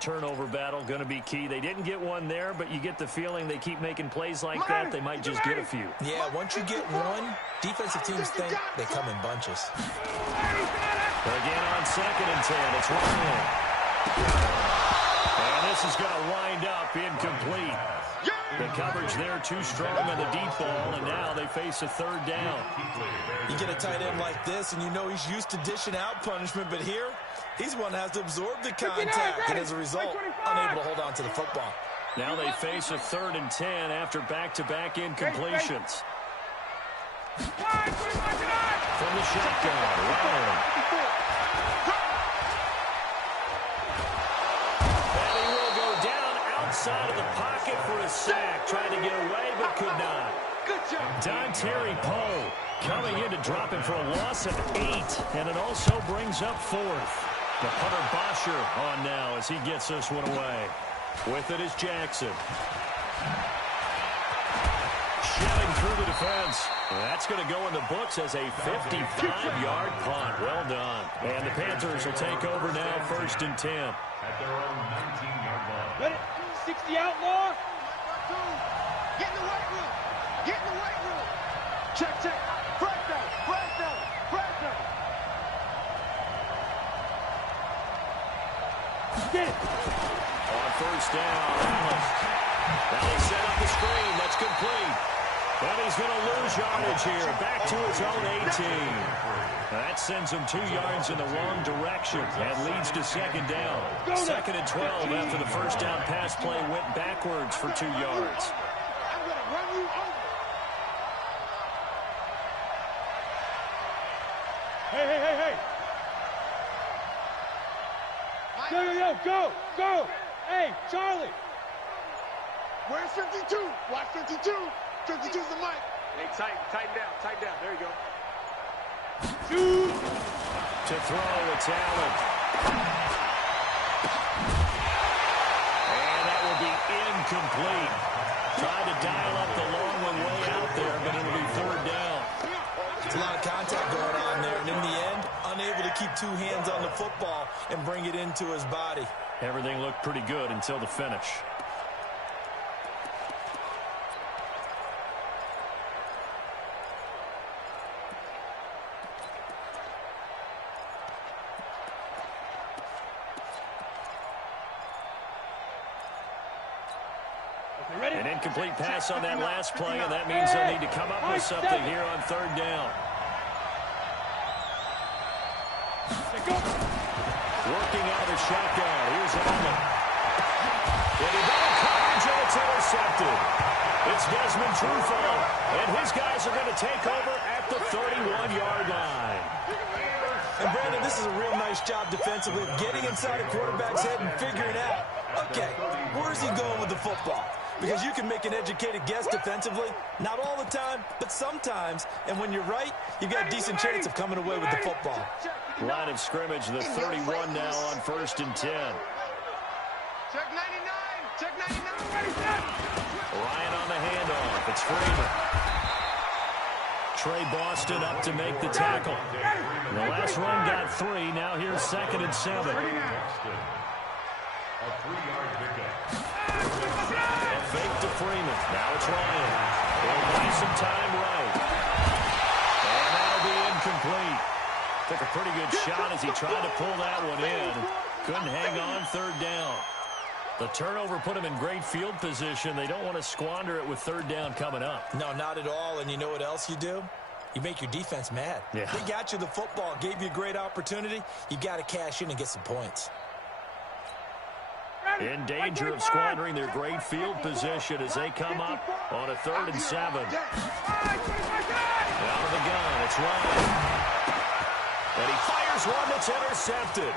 that turnover battle going to be key. They didn't get one there, but you get the feeling they keep making plays like that, they might just get a few. Yeah, once you get one, defensive teams think they come in bunches. Again on 2nd and 10, it's Ryan. And this is going to wind up incomplete. The coverage there too strong on the deep ball, and now they face a 3rd down. You get a tight end like this, and you know he's used to dishing out punishment, but here, he's one that has to absorb the contact, and as a result, unable to hold on to the football. Now they face a 3rd and 10 after back-to-back incompletions. From the shotgun, Ryan. And he will go down outside of the pocket for a sack. Tried to get away, but could not. Terry Poe coming in to drop him for a loss of 8, and it also brings up 4th. The punter Bosher on now as he gets this one away. With it is Jackson. Shelling through the defense. That's going to go in the books as a 55-yard punt. Well done. And the Panthers will take over now, 1st and 10. At their own 19-yard line. Ready? 60 outlaw. Get in the weight room. Get in the weight room. Check. Fresh down. Get it. On 1st down, Allen. Now they set up the screen. That's complete. And he's going to lose yardage here. Back to his own 18. That sends him 2 yards in the wrong direction and leads to 2nd down. 2nd and 12 after the 1st down pass play went backwards for 2 yards. I'm going to run you over. Hey. Go. Hey, Charlie. Where's 52? Watch 52. 52's the mic. Hey, tighten down. There you go. Shoot. To throw, it's Allen. And that will be incomplete. Tried to dial up the long one way out there, but it'll be 3rd down. It's a lot of contact going on there, and in the end, unable to keep 2 hands on the football and bring it into his body. Everything looked pretty good until the finish. An incomplete pass on that last play, and that means they'll need to come up with something here on 3rd down. Working out of the shotgun. Here's Allen. And he got a coverage, and it's intercepted. It's Desmond Trufant, and his guys are going to take over at the 31-yard line. And Brandon, this is a real nice job defensively of getting inside a quarterback's head and figuring out, okay, where's he going with the football? Because you can make an educated guess defensively, not all the time, but sometimes. And when you're right, you've got a decent chance of coming away with the football. Line of scrimmage, the 31 now on 1st and 10. Check 99. Ryan on the handoff. It's Freeman. Trey Boston up to make the tackle. The last run got 3. Now here's 2nd and 7. A 3-yard pickup. A fake to Freeman. Now it's Ryan. He'll buy some time right. And that'll be incomplete. Took a pretty good shot as he tried to pull that one in. Couldn't hang on 3rd down. The turnover put him in great field position. They don't want to squander it with 3rd down coming up. No, not at all. And you know what else you do? You make your defense mad. Yeah. They got you the football, gave you a great opportunity. You got to cash in and get some points. In danger of squandering their great field position as they come up on a 3rd and 7. Out of the gun, it's Ryan. And he fires one that's intercepted.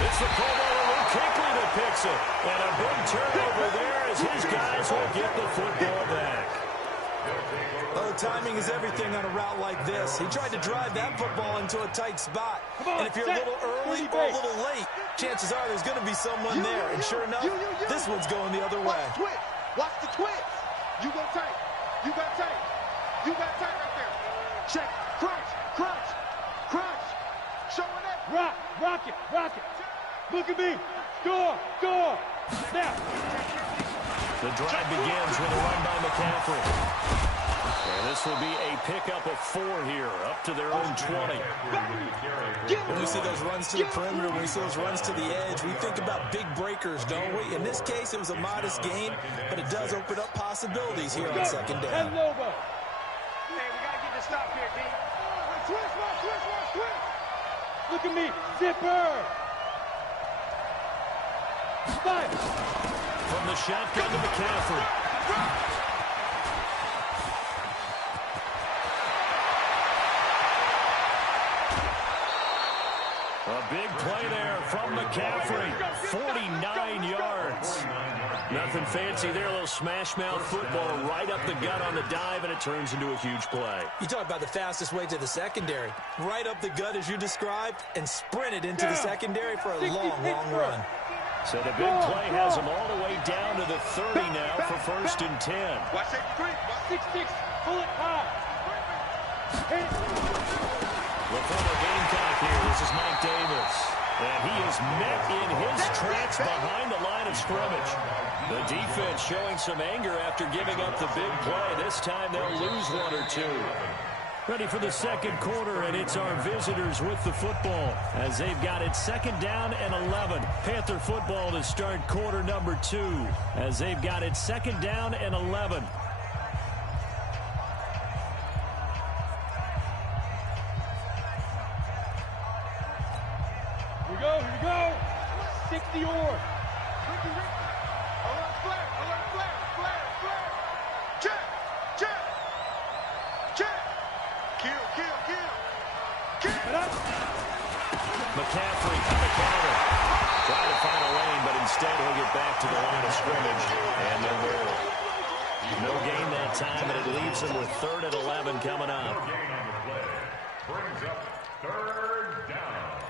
It's the Pro Bowler Luke Kuechly that picks it. And a big turnover there as his guys will get the football back. Oh, timing is everything on a route like this. He tried to drive that football into a tight spot. And if you're a little early or a little late, chances are there's going to be someone there. And sure enough, this one's going the other way. Watch the twist. You go tight. You got tight. You got tight right there. Check. Crunch. Showing it. Rock it. Look at me. Score. Score. Now. The drive begins with a run by McCaffrey. And this will be a pickup of 4 here, up to their own 20. When we see those runs to the perimeter, when we see those runs to the edge, we think about big breakers, don't we? In this case, it was a modest gain, but it does open up possibilities here on second down. And Lobo. Hey, we got to get this stop here, D. Twist. Look at me. Zipper. Five. From the shotgun to McCaffrey. A big play there from McCaffrey. 49 yards. Nothing fancy there. A little smash mouth football right up the gut on the dive, and it turns into a huge play. You talk about the fastest way to the secondary. Right up the gut as you described and sprinted into the secondary for a long run. So the big play has him all the way down to the 30 now for 1st and 10. Watch that 6-6. Pull it high. Hit it. The former Gamecock here. This is Mike Davis. And he is met in his tracks behind the line of scrimmage. The defense showing some anger after giving up the big play. This time they'll lose 1 or 2. Ready for the second quarter, and it's our visitors with the football as they've got it 2nd down and 11. Panther football to start quarter number 2 as they've got it 2nd down and 11. Here we go. 60 or. McCaffrey on the counter. Trying to find a lane, but instead he'll get back to the line of scrimmage. And they'll roll. No gain that time, and it leaves them with 3rd and 11 coming up. Gain on the play brings up 3rd down.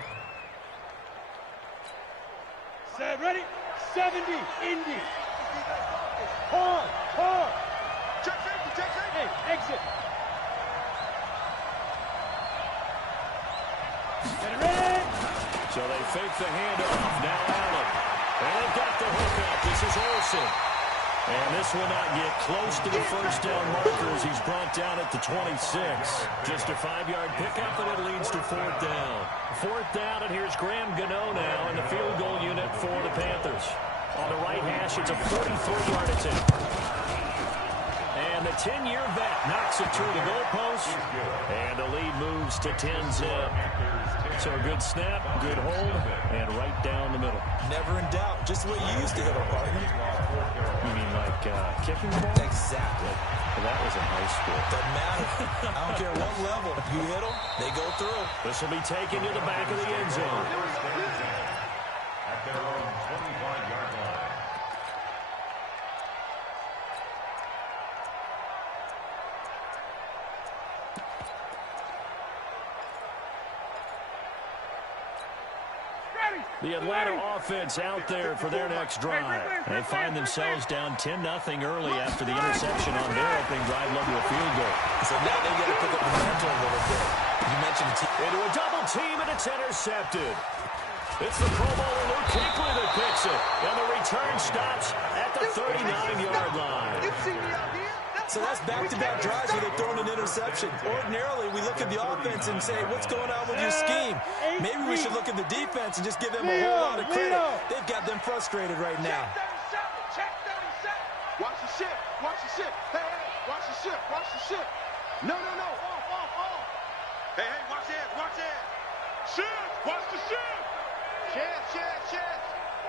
Set, ready? 70. Indy. Hard. Check safety. Hey, exit. Get it ready. So they fake the handoff. Now Allen. And they've got the hookup. This is Olsen. And this will not get close to the 1st down marker as he's brought down at the 26. Just a 5-yard pickup, and it leads to 4th down. 4th down, and here's Graham Gano now in the field goal unit for the Panthers. On the right hash, it's a 43-yard attempt. And the 10-year vet knocks it through the goalpost, and the lead moves to 10-zip. So a good snap, good hold, and right down the middle. Never in doubt. Just the way you used to hit a partner. You mean like kicking the ball? Exactly. Well, that was in high school. Doesn't matter. I don't care what level. You hit them, they go through. This will be taken to the back of the end zone. At their own 25-yard line. The Atlanta offense out there for their next drive. They find themselves down 10-0 early after the interception on their opening drive led to a field goal. So now they got to pick up the mantle a little bit. You mentioned into a double team, and it's intercepted. It's the Pro Bowler Luke Kuechly that picks it. And the return stops at the 39-yard line. You see me out here? So that's back-to-back drives where they've thrown an interception. Ordinarily, we look at the offense and say, what's going on with your scheme? Maybe we should look at the defense and just give them a whole lot of credit. They've got them frustrated right now. Check 37. Watch the ship. Hey, watch the ship. No. Off. Hey, watch that. Shift, watch the shift. Chance.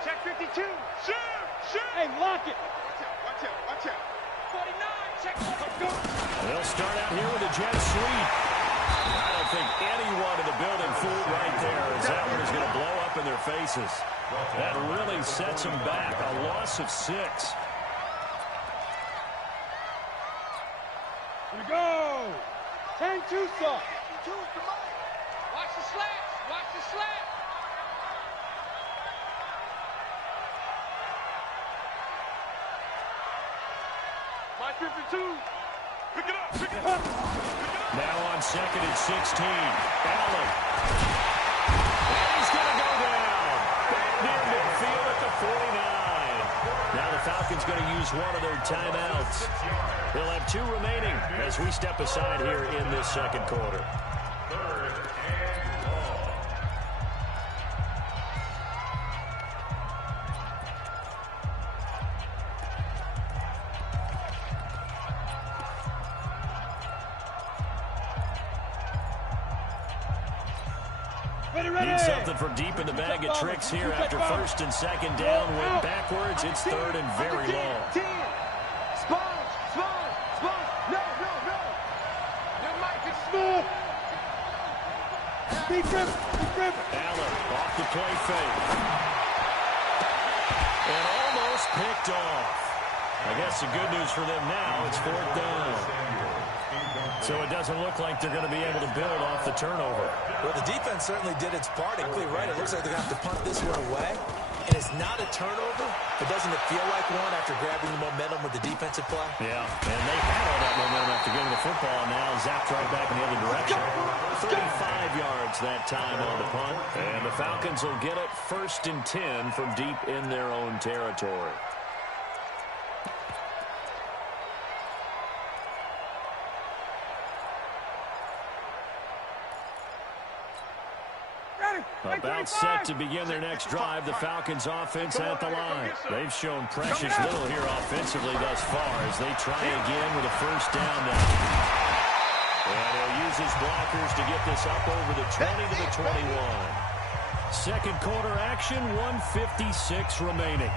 Check 52. Shift. Hey, lock it. Watch out. 49. Check. They'll start out here with a jet sweep. I don't think anyone in the building fooled right there as that one is going to blow up in their faces. That really sets them back. A loss of 6. Here we go. 10-2 suck. Watch the slant. My 52. Pick it up. Now on 2nd and 16. Allen. And he's going to go down. Bad Falcons going to use one of their timeouts. They'll have 2 remaining as we step aside here in this second quarter. Need something from deep in the bag of tricks here after first and second down. Went backwards. It's third and very long. Spawn. No. Your mic is smooth. Be grip. Allen off the play fake. And almost picked off. I guess the good news for them now, it's 4th down. So it doesn't look like they're going to be able to build off the turnover. Well, the defense certainly did its part. And clearly right, it looks like they're going to have to punt this one away. And it's not a turnover, but doesn't it feel like one after grabbing the momentum with the defensive play? Yeah, and they had all that momentum after getting the football, and now zapped right back in the other direction. 35 yards that time on the punt. And the Falcons will get it 1st and 10 from deep in their own territory. About set to begin their next drive, the Falcons offense at the line. They've shown precious little here offensively thus far as they try again with a 1st down now. And he'll use his blockers to get this up over the 20 to the 21. Second quarter action, 1:56 remaining.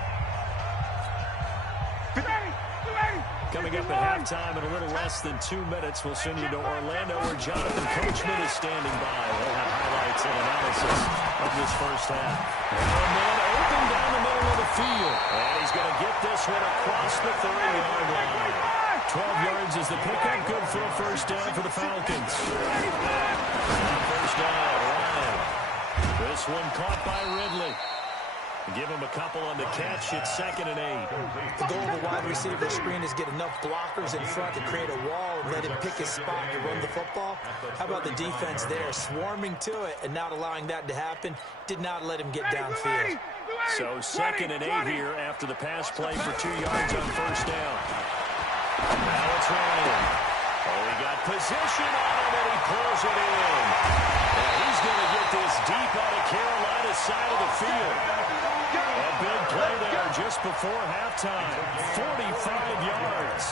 Coming up at halftime in a little less than 2 minutes, we'll send you to Orlando where Jonathan Coachman is standing by. We'll have highlights and analysis of this first half. And man open down the middle of the field. And he's going to get this one across the 30-yard line. 12 yards is the pickup. Good for a 1st down for the Falcons. First down, Ryan. This one caught by Ridley. Give him a couple on the catch. It's 2nd and 8. The goal of the wide receiver screen is get enough blockers in front to create a wall and let him pick his spot to run the football. How about the defense there, swarming to it and not allowing that to happen? Did not let him get downfield. So 2nd and 8 here after the pass play for 2 yards on 1st down. Now it's Ryan. Oh, he got position on him and he pulls it in. And he's going to get this deep out of Carolina's side of the field. A big play there just before halftime. 45 yards.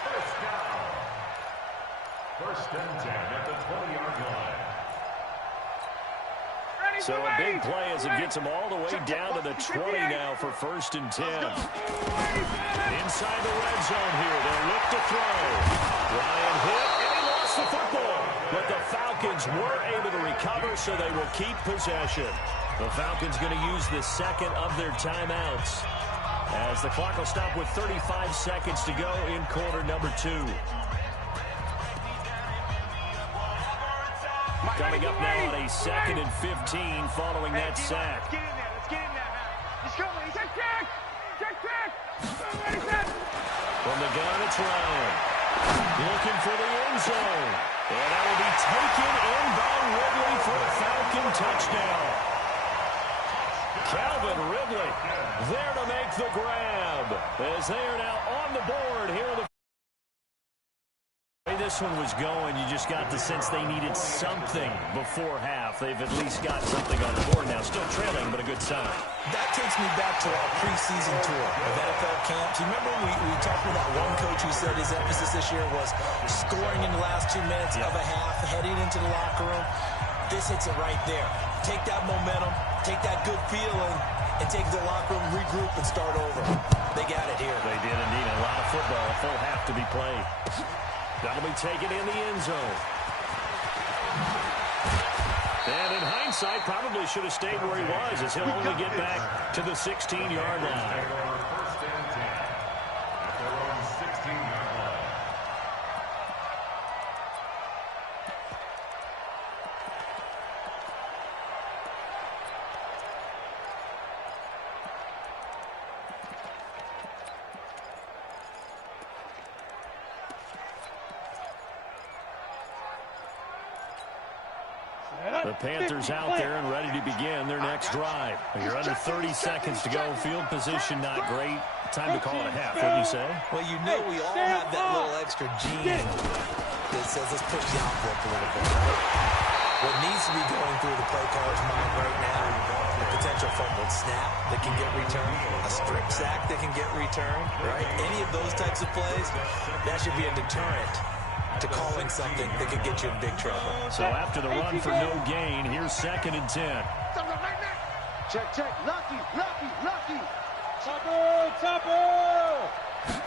First down. 1st and 10 at the 20-yard line. So a big play as it gets him all the way down to the 20 now for 1st and 10. Inside the red zone here. They'll look to throw. Ryan hit, and he lost the football. But the Falcons were able to recover, so they will keep possession. The Falcons going to use the 2nd of their timeouts as the clock will stop with 35 seconds to go in quarter number 2. Coming up now on a 2nd and 15 following that sack. Let's get in there now. He's coming. He's check. From the gun, it's Ryan. Looking for the end zone. And that will be taken in by Ridley for a Falcon touchdown. Calvin Ridley there to make the grab as they are now on the board here in the this one was going, you just got the sense they needed something before half. They've at least got something on the board now. Still trailing, but a good sign. That takes me back to our preseason tour of NFL camps. You remember we talked about one coach who said his emphasis this year was scoring in the last 2 minutes of a half, heading into the locker room. This hits it right there. Take that momentum, take that good feeling, and take the locker room, regroup, and start over. They got it here. They did indeed. A lot of football, a full half to be played. That'll be taken in the end zone. And in hindsight, probably should have stayed where he was as he'll only get back to the 16-yard line. First and 10 at their own 16-yard line. The Panthers out there and ready to begin their next drive. You're under 30 seconds to go. Field position not great. Time to call it a half, wouldn't you say? Well, you know we all have that little extra gene that says let's push the envelope a little bit, right? What needs to be going through the play caller's mind right now, the potential fumbled snap that can get returned, a strip sack that can get returned, right? Any of those types of plays, that should be a deterrent to calling something that could get you in big trouble. So after the run for no gain, here's 2nd and 10. Check, check. Lucky, lucky, lucky. Topper, topper.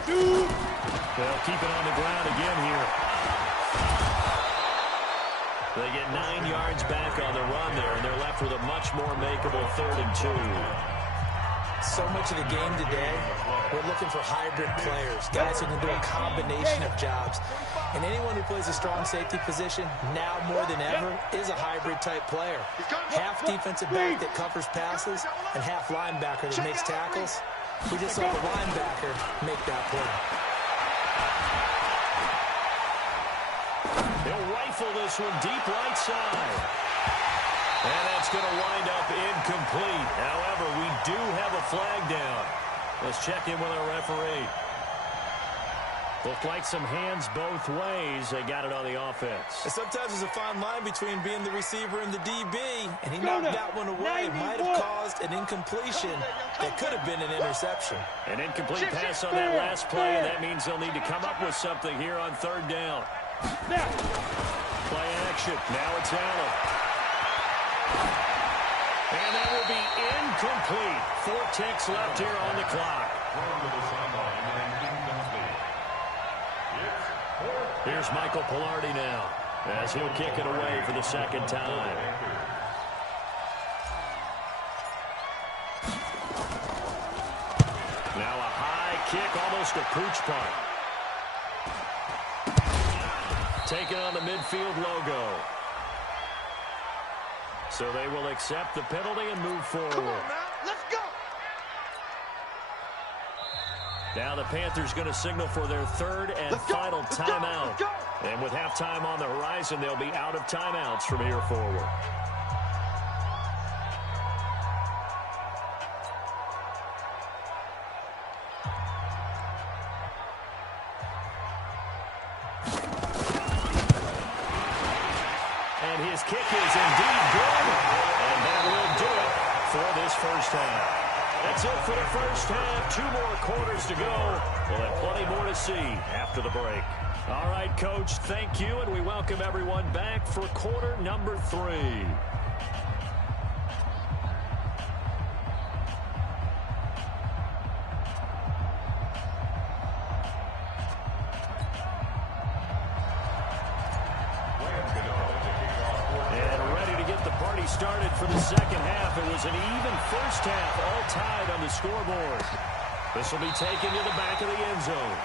Shoot. They'll keep it on the ground again here. They get 9 yards back on the run there, and they're left with a much more makeable 3rd and 2. So much of the game today, we're looking for hybrid players, guys who can do a combination of jobs. And anyone who plays a strong safety position, now more than ever, is a hybrid-type player. Half defensive back that covers passes, and half linebacker that makes tackles. We just saw the linebacker make that play. He'll rifle this one deep right side. And that's going to wind up incomplete. However, we do have a flag down. Let's check in with our referee. Looked like some hands both ways. They got it on the offense. And sometimes there's a fine line between being the receiver and the DB, and he knocked that one away. Might have caused an incompletion that could have been an interception. An incomplete pass on that last play, and that means they'll need to come up with something here on 3rd down. Play action. Now it's Allen. And that will be incomplete. 4 ticks left here on the clock. Here's Michael Pilardi now, as he'll kick it away for the 2nd time. Now a high kick, almost a pooch punt. Taken on the midfield logo. So they will accept the penalty and move forward. Come on now, let's go. Now the Panthers going to signal for their 3rd and final timeout. And with halftime on the horizon, they'll be out of timeouts from here forward. And his kick is indeed good. And that will do it for this first half. That's it for the first half. 2 more quarters to go. We'll have plenty more to see after the break. All right, Coach, thank you, and we welcome everyone back for quarter number 3. Started for the 2nd half. It was an even first half, all tied on the scoreboard. This will be taken to the back of the end zone.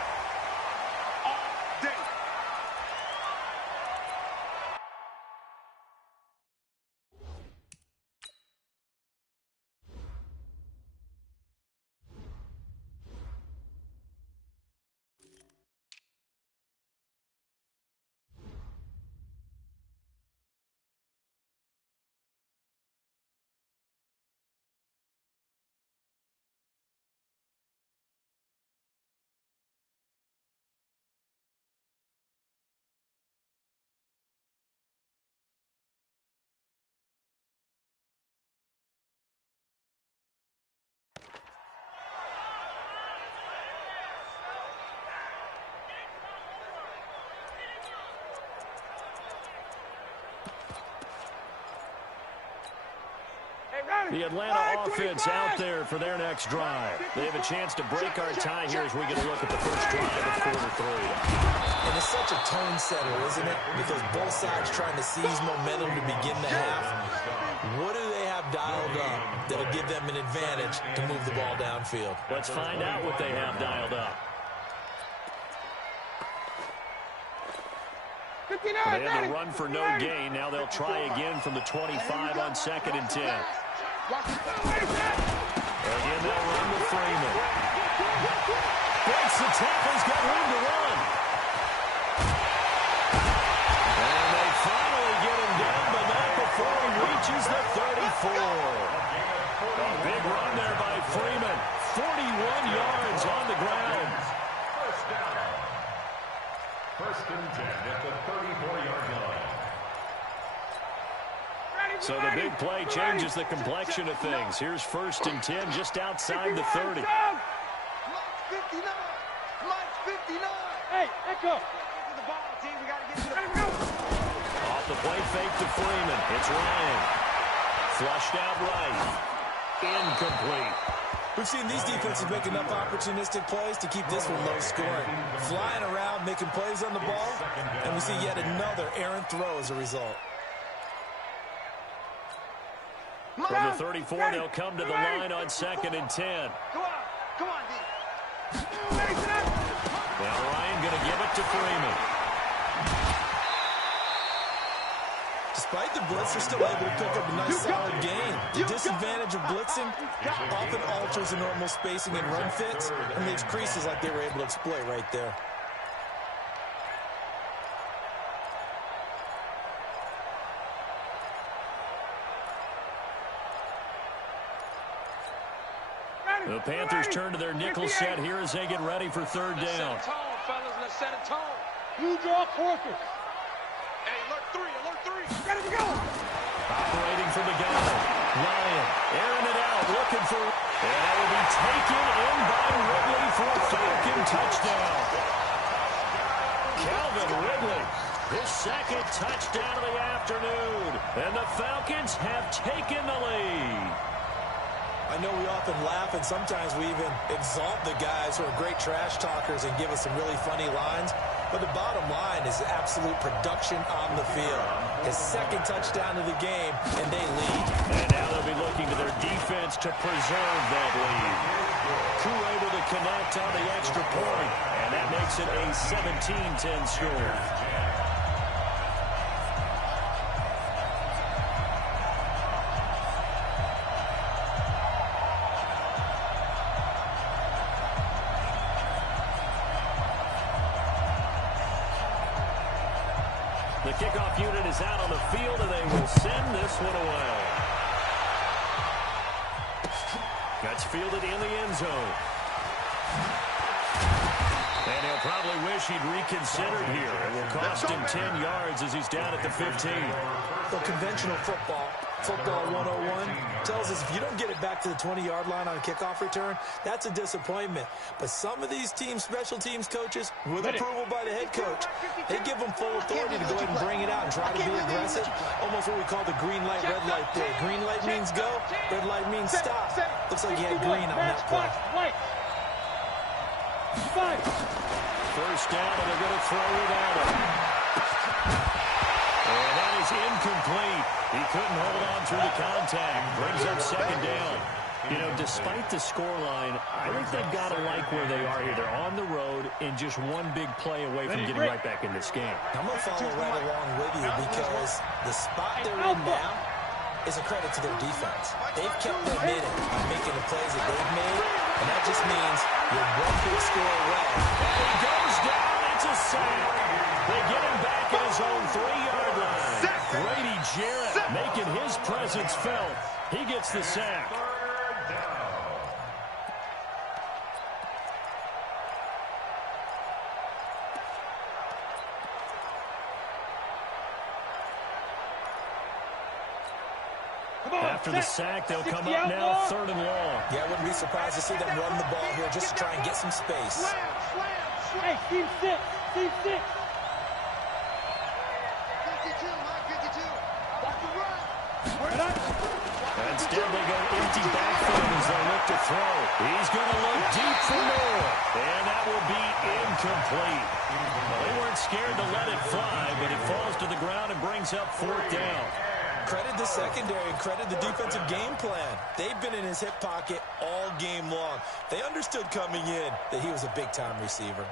The Atlanta offense out there for their next drive. They have a chance to break our tie here as we get a look at the first drive of quarter 3. And it's such a tone setter, isn't it? Because both sides trying to seize momentum to begin the half. What do they have dialed up that'll give them an advantage to move the ball downfield? Let's find out what they have dialed up. They had the run for no gain. Now they'll try again from the 25 on 2nd and 10. Again, they'll run with Freeman. Breaks the tackle. He's got room to run. And they finally get him down, but not before he So the big play changes the complexion of things. Here's 1st and 10 just outside the 30. Mike's 59. Mike's 59. Hey, echo. Get to the ball, team. We got to get to the ball. Off the play fake to Freeman. It's Ryan. Flushed out right. Incomplete. We've seen these defenses make enough opportunistic plays to keep this one low scoring. Flying around, making plays on the ball, and we see yet another errant throw as a result. From the 34, they'll come to the line on 2nd and 10. Come on, D. Now Ryan going to give it to Freeman. Despite the blitz, they're still able to pick up a nice solid gain. The disadvantage of blitzing often alters the normal spacing and run fits and leaves creases like they were able to exploit right there. The Panthers turn to their nickel set here as they get ready for 3rd down. Set a tone, fellas. Let's set a tone. You draw quarters. Hey, alert 3, alert 3. Ready to go. Operating from the gun. Ryan airing it out, looking for... And that will be taken in by Ridley for a Falcon touchdown. Calvin Ridley, his 2nd touchdown of the afternoon. And the Falcons have taken the lead. I know we often laugh and sometimes we even exalt the guys who are great trash talkers and give us some really funny lines. But the bottom line is absolute production on the field. His 2nd touchdown of the game, and they lead. And now they'll be looking to their defense to preserve that lead. Crew able to connect on the extra point, and that makes it a 17-10 score. The kickoff unit is out on the field, and they will send this one away. Gets fielded in the end zone. And he'll probably wish he'd reconsidered here. It will cost him 10 yards as he's down at the 15. So conventional football 101, tells us if you don't get it back to the 20-yard line on a kickoff return, that's a disappointment. But some of these special teams coaches, with approval by the head coach, they give them full authority to go ahead and bring it out and try to be aggressive. Almost what we call the green light, red light play. Green light means go, red light means stop. Looks like he had green on that play. First down, and they're going to throw without him. And that is incomplete. He couldn't hold on through the contact. Brings up 2nd down. You know, despite the scoreline, I think they've got to like where they are here. They're on the road and just one big play away from getting right back in this game. I'm going to follow right along with you because the spot they're in now is a credit to their defense. They've kept them in it by making the plays that they've made, and that just means you're one big score away. And he goes down. It's a sack. They get him back at his own 3-yard line. Grady Jarrett making his presence felt. He gets the sack. After the sack, they'll come up now 3rd and long. Yeah, I wouldn't be surprised to see them run the ball here just to try and get some space. Hey, team 6. Team 6. 52, Mike, 52. Watch the run. Instead, they go empty backfield as they look to throw. He's going to look deep for more. And that will be incomplete. They weren't scared to let it fly, but it falls to the ground and brings up 4th down. Credit the secondary and credit the defensive game plan. They've been in his hip pocket all game long. They understood coming in that he was a big-time receiver.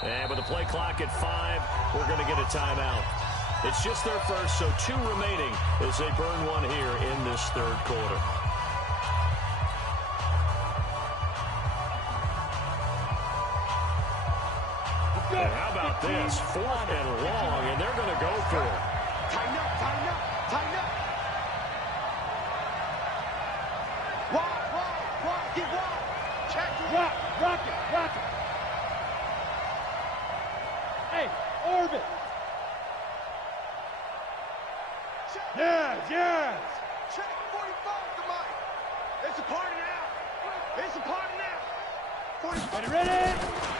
And with the play clock at 5, we're going to get a timeout. It's just their first, so 2 remaining as they burn one here in this 3rd quarter. And how about this? 4th and long, and they're going to go for it. Tighten up, tighten up, tighten up. Wide, get wide. Check it. Rock it. Hey, orbit. Yes. Check 45 to Mike. It's a party now. 45. Ready?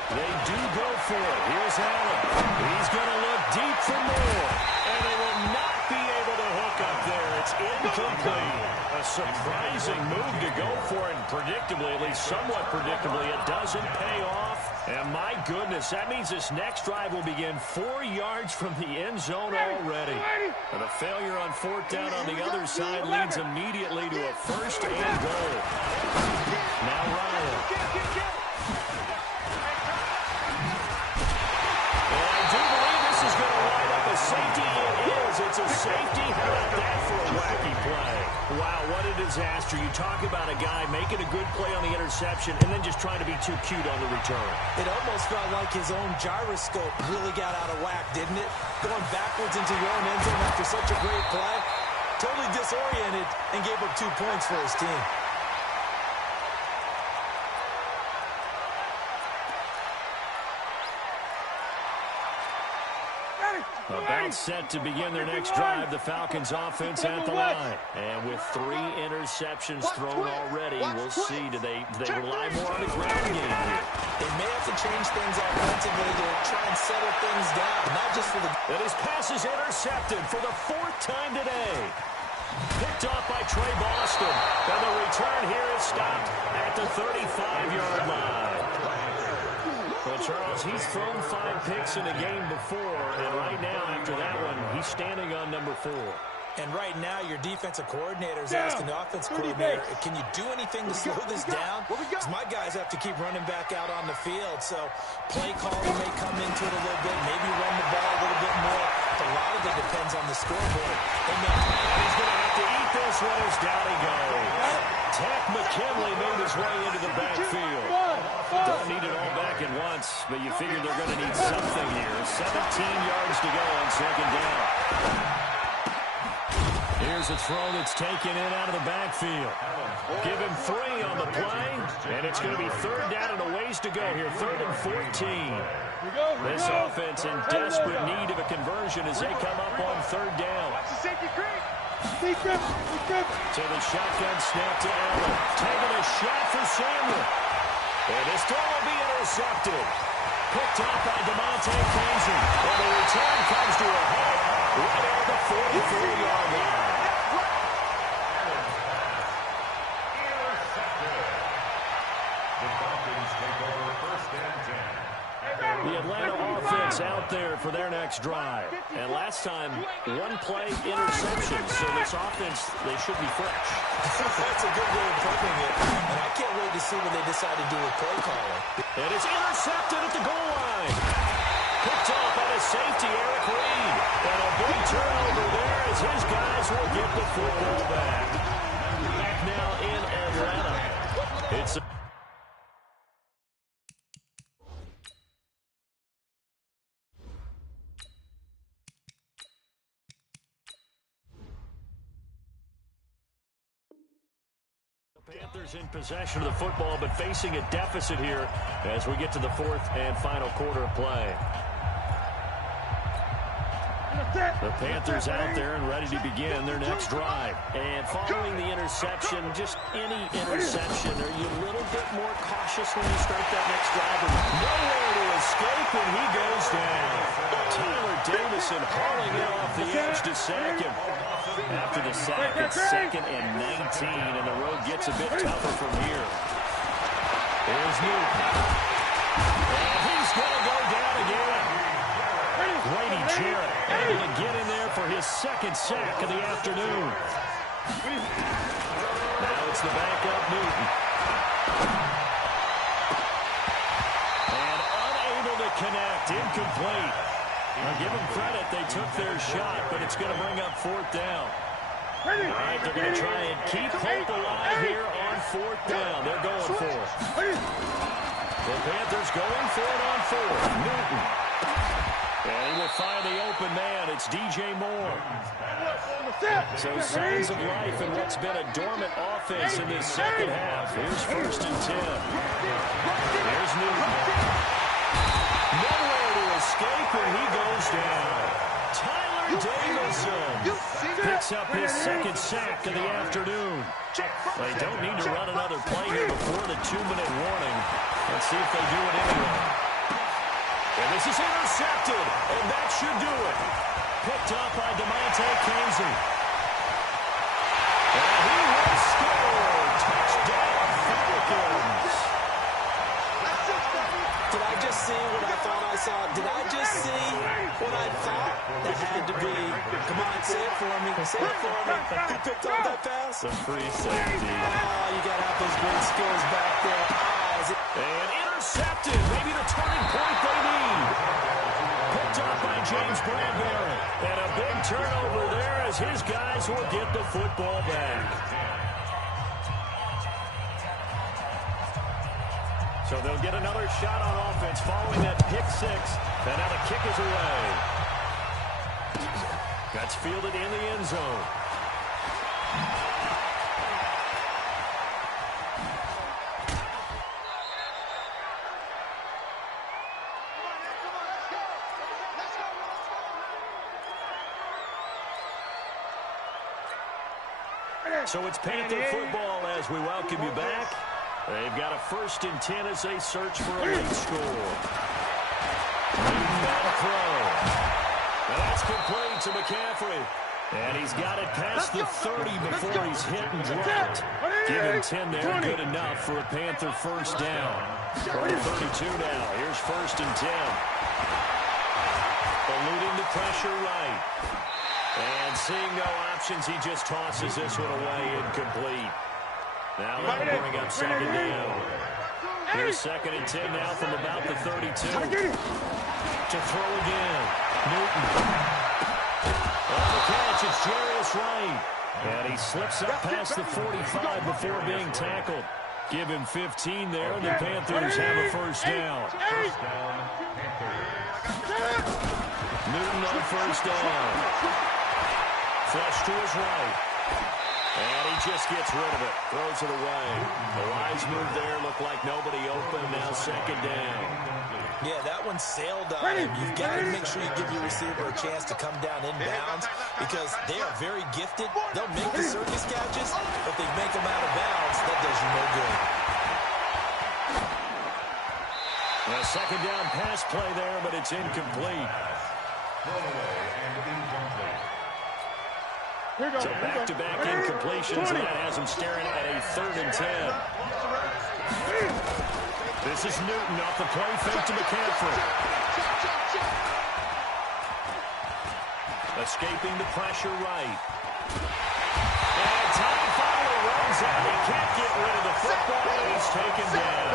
They do go for it. Here's Allen. He's going to look deep for more. And they will not be able to hook up there. It's incomplete. A surprising move to go for it. And predictably, at least somewhat predictably, it doesn't pay off. And my goodness, that means this next drive will begin 4 yards from the end zone already. And the failure on 4th down on the other side leads immediately to a 1st and goal. Now Ryan. Safety it is. It's a safety. How about that for a wacky play? Wow, what a disaster. You talk about a guy making a good play on the interception and then just trying to be too cute on the return. It almost felt like his own gyroscope really got out of whack, didn't it? Going backwards into your own end zone after such a great play. Totally disoriented and gave up 2 points for his team. About set to begin their next drive, the Falcons offense at the line. And with 3 interceptions thrown already, we'll see. Do they rely more on the ground game here? They may have to change things offensively to try and settle things down, not just for the... And his pass is intercepted for the 4th time today. Picked off by Trey Boston. And the return here is stopped at the 35-yard line. Well, Charles, he's thrown 5 picks in a game before, and right now, after that one, he's standing on number 4. And right now, your defensive coordinator is asking the offense coordinator, can you do anything to slow this down? Because my guys have to keep running back out on the field, so play calling may come into it a little bit, maybe run the ball a little bit more. A lot of it depends on the scoreboard. And he's going to have to eat this one as down he goes. Tech McKinley made his way into the backfield. Don't need it all back at once, but you figure they're going to need something here. 17 yards to go on 2nd down. Here's a throw that's taken in out of the backfield. Give him 3 on the play, and it's going to be 3rd down and a ways to go here. 3rd and 14. This offense in desperate need of a conversion as they come up on 3rd down. To the shotgun snap to Allen. Taking a shot for Samuel. And this throw will be intercepted. Picked off by DeMonte Casey. And the return comes to a head right at the 44-yard line. The Atlanta offense out there for their next drive. And last time, 1-play interception. So this offense, they should be fresh. That's a good way of putting it. And I can't wait to see what they decide to do with play calling. And it's intercepted at the goal line. Picked off by the safety, Eric Reed. And a big turnover there as his guys will get the football back. Back now in Atlanta. It's Panthers in possession of the football, but facing a deficit here as we get to the 4th and final quarter of play. The Panthers out there and ready to begin their next drive. And following the interception, just any interception, are you a little bit more cautious when you start that next drive? And nowhere to escape, and he goes down. Tyler Davison hauling it off the edge to sack him. After the sack, it's 2nd and 19, and the road gets a bit tougher from here. There's Newton. And he's going to go down again. Grady Jarrett able to get in there for his 2nd sack of the afternoon. Now it's the backup Newton. And unable to connect, incomplete. Now give them credit, they took their shot, but it's going to bring up 4th down. All right, they're going to try and keep hope alive here on 4th down. They're going for it. The Panthers going for it on 4th. Newton And he will find the open man. It's DJ Moore. So signs of life in what's been a dormant offense in this second half. Here's 1st and 10. There's Newton. Nowhere to escape, and he goes down. Tyler Davison picks up his 2nd sack of the afternoon. They don't need to run another play here before the 2-minute warning. Let's see if they do it anyway. And this is intercepted, and that should do it. Picked up by DeMonte Casey. And he will score. Touchdown, Falcons. Did I just see what I thought I saw? Did I just see what I thought? That had to be. Come on, say it for me. Say it for me. Who picked up that pass? The free safety. Oh, you got to have those great skills back there. Eyes. And intercepted. Maybe the turning point they need. Picked up by James Bradbury. And a big turnover there as his guys will get the football back. So they'll get another shot on offense following that pick 6. And now the kick is away. That's fielded in the end zone. So it's Panther football as we welcome you back. They've got a 1st and 10 as they search for a late score. Down throw. And that's complete to McCaffrey. And he's got it past the 30 before he's hit and dropped. Give him 10 there, good enough for a Panther 1st down. From the 32 now. Here's 1st and 10. Eluding the pressure right. And seeing no options, he just tosses this one away, incomplete. Now that'll bring up 2nd down. Here's 2nd and 10 now from about the 32. To throw again. Newton. On the catch, it's Jarius Wright. And he slips up past the 45 before being tackled. Give him 15 there, and the Panthers have a 1st down. Newton on 1st down. Flush to his right. And he just gets rid of it. Throws it away. The wise move there. Looked like nobody open. Now 2nd down. Yeah, that one sailed on him. You've got to make sure you give your receiver a chance to come down inbounds because they are very gifted. They'll make the circus catches, but they make them out of bounds. That does you no good. A 2nd down pass play there, but it's incomplete. So back-to-back incompletions, and that has him staring at a 3rd and 10. This is Newton off the play fake to McCaffrey. Escaping the pressure right. And time finally runs out. He can't get rid of the football, and he's taken down.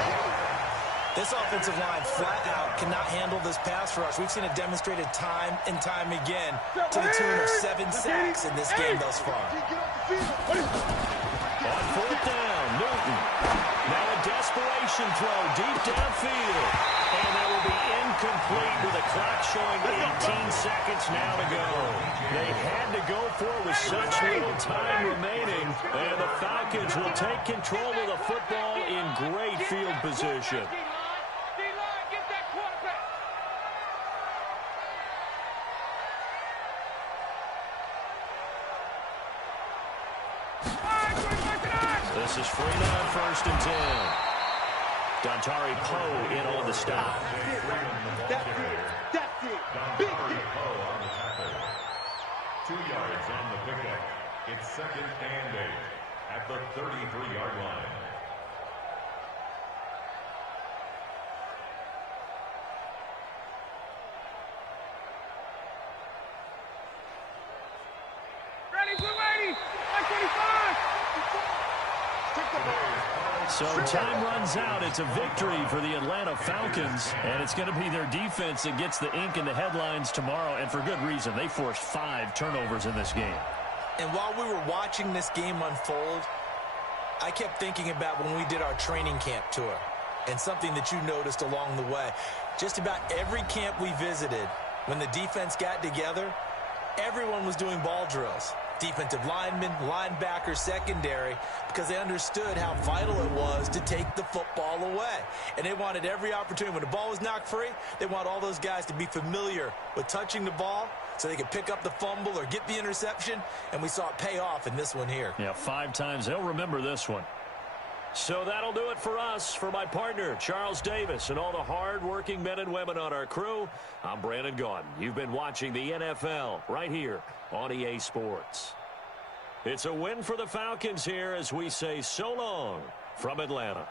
This offensive line flat out cannot handle this pass rush. We've seen it demonstrated time and time again to the tune of 7 sacks in this game thus far. On 4th down, Newton. Now a desperation throw deep downfield. And that will be incomplete with the clock showing 18 seconds now to go. They had to go for it with such little time remaining. And the Falcons will take control of the football in great field position. This is Freeman on 1st and 10. Dontari Poe in on the stop. That's it. Big hit. Poe on the tackle. 2 yards on the pickup. It's 2nd and 8 at the 33-yard line. So time runs out. It's a victory for the Atlanta Falcons, and it's going to be their defense that gets the ink in the headlines tomorrow, and for good reason. They forced 5 turnovers in this game. And while we were watching this game unfold, I kept thinking about when we did our training camp tour. And something that you noticed along the way, just about every camp we visited, when the defense got together, everyone was doing ball drills. Defensive linemen, linebackers, secondary, because they understood how vital it was to take the football away. And they wanted every opportunity. When the ball was knocked free, they want all those guys to be familiar with touching the ball so they could pick up the fumble or get the interception. And we saw it pay off in this one here. Yeah, 5 times. They'll remember this one. So that'll do it for us. For my partner, Charles Davis, and all the hard-working men and women on our crew, I'm Brandon Gaudin. You've been watching the NFL right here on EA Sports. It's a win for the Falcons here as we say so long from Atlanta.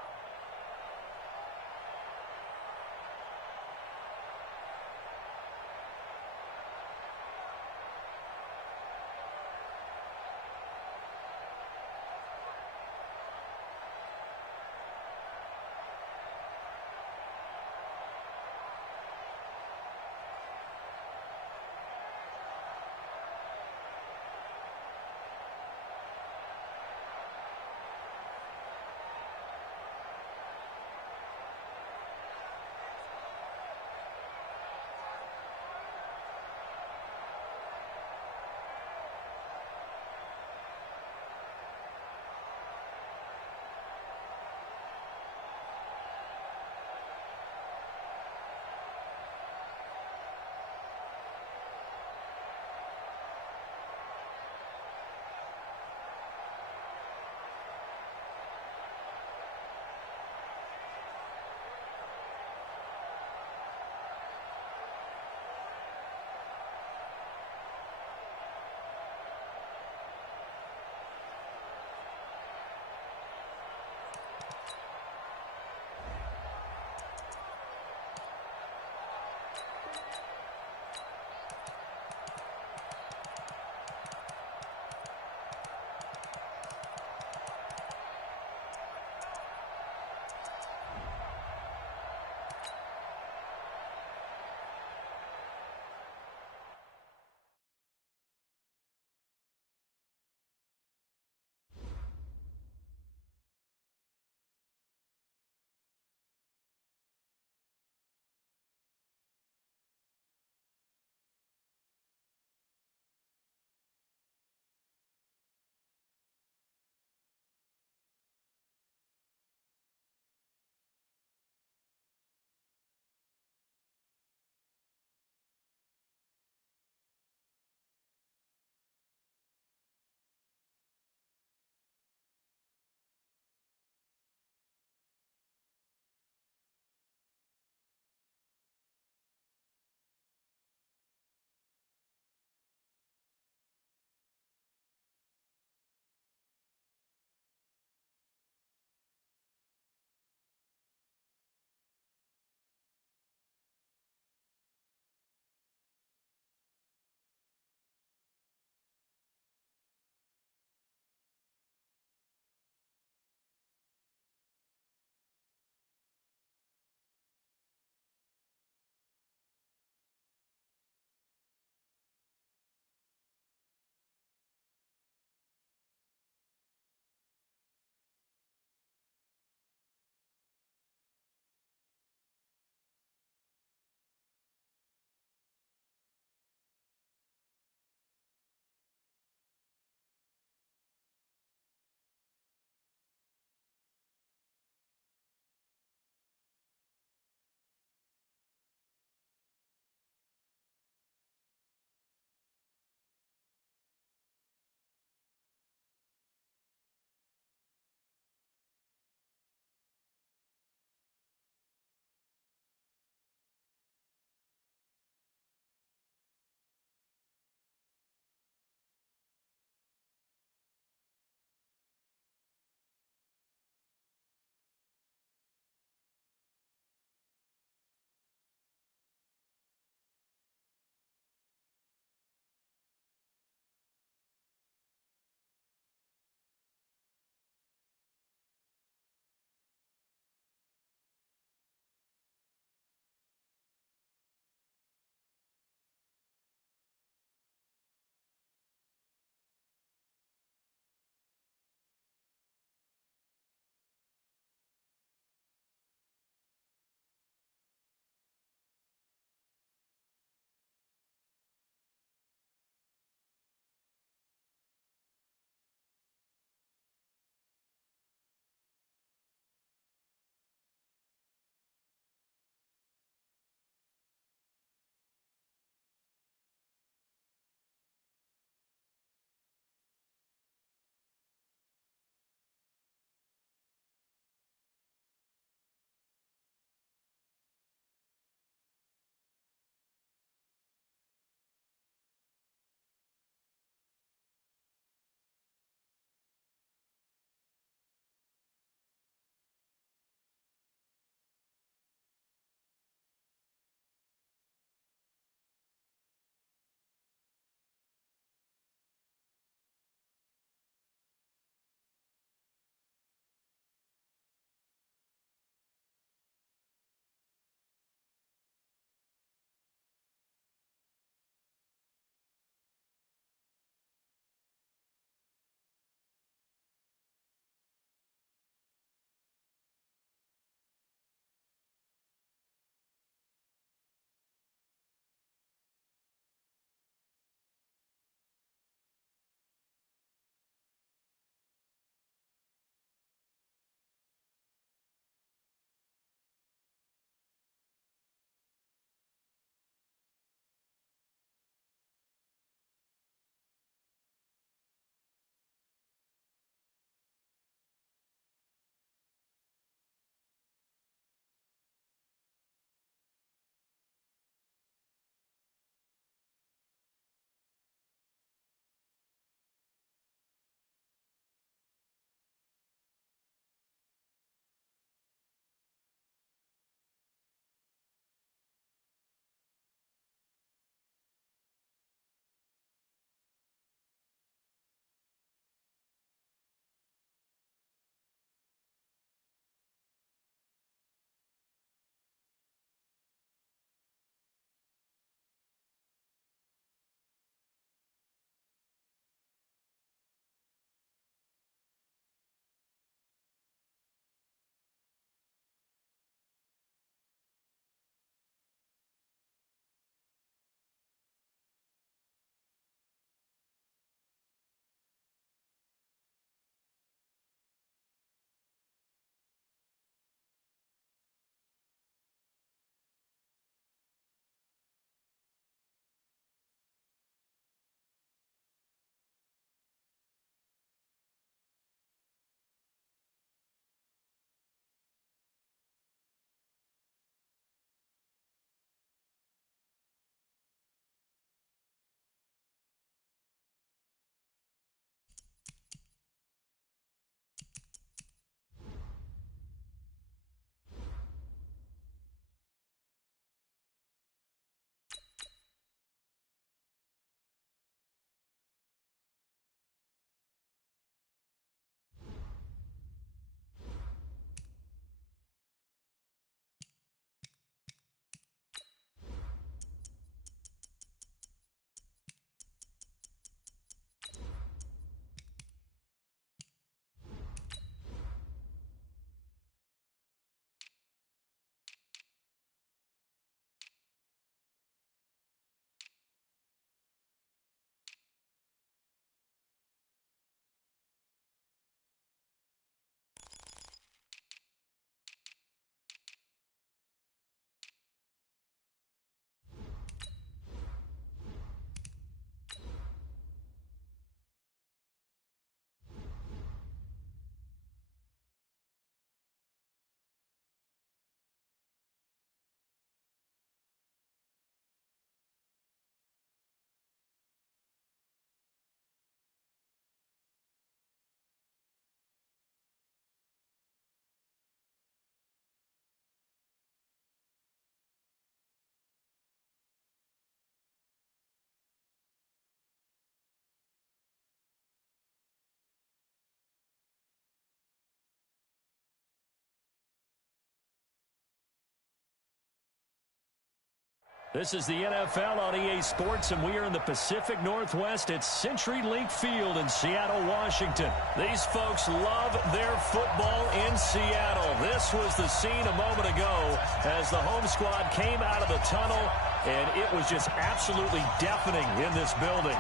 This is the NFL on EA Sports, and we are in the Pacific Northwest at CenturyLink Field in Seattle, Washington. These folks love their football in Seattle. This was the scene a moment ago as the home squad came out of the tunnel, and it was just absolutely deafening in this building.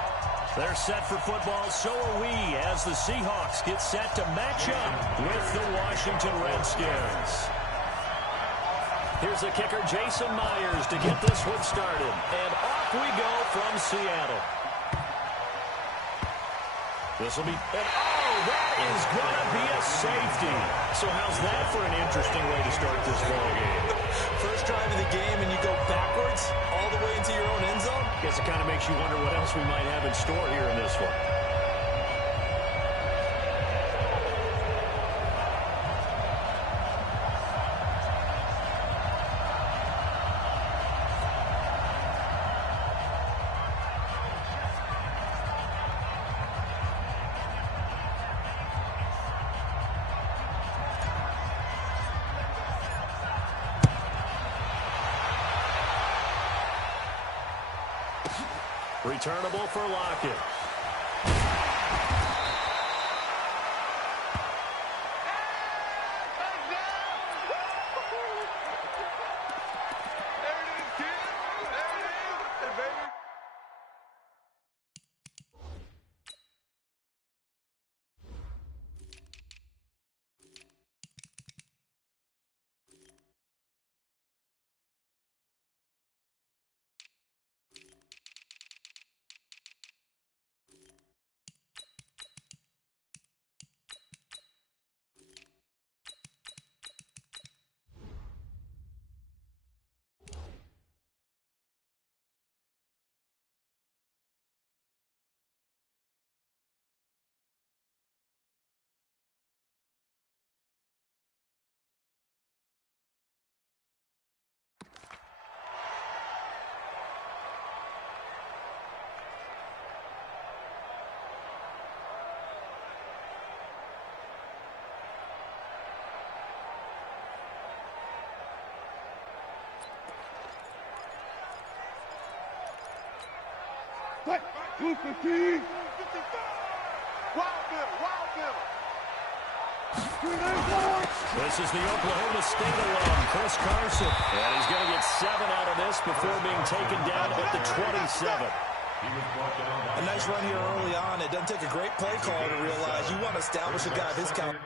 They're set for football, so are we, as the Seahawks get set to match up with the Washington Redskins. Here's the kicker, Jason Myers, to get this one started. And off we go from Seattle. This will be, and oh, that is going to be a safety. So how's that for an interesting way to start this ball game? First drive of the game, and you go backwards all the way into your own end zone? Guess it kind of makes you wonder what else we might have in store here in this one. Returnable for Lockett. What? 215. Wild Bill. This is the Oklahoma State alum, Chris Carson. And he's going to get 7 out of this before being taken down at the 27. A nice run here early on. It doesn't take a great play caller to realize you want to establish a guy of his caliber.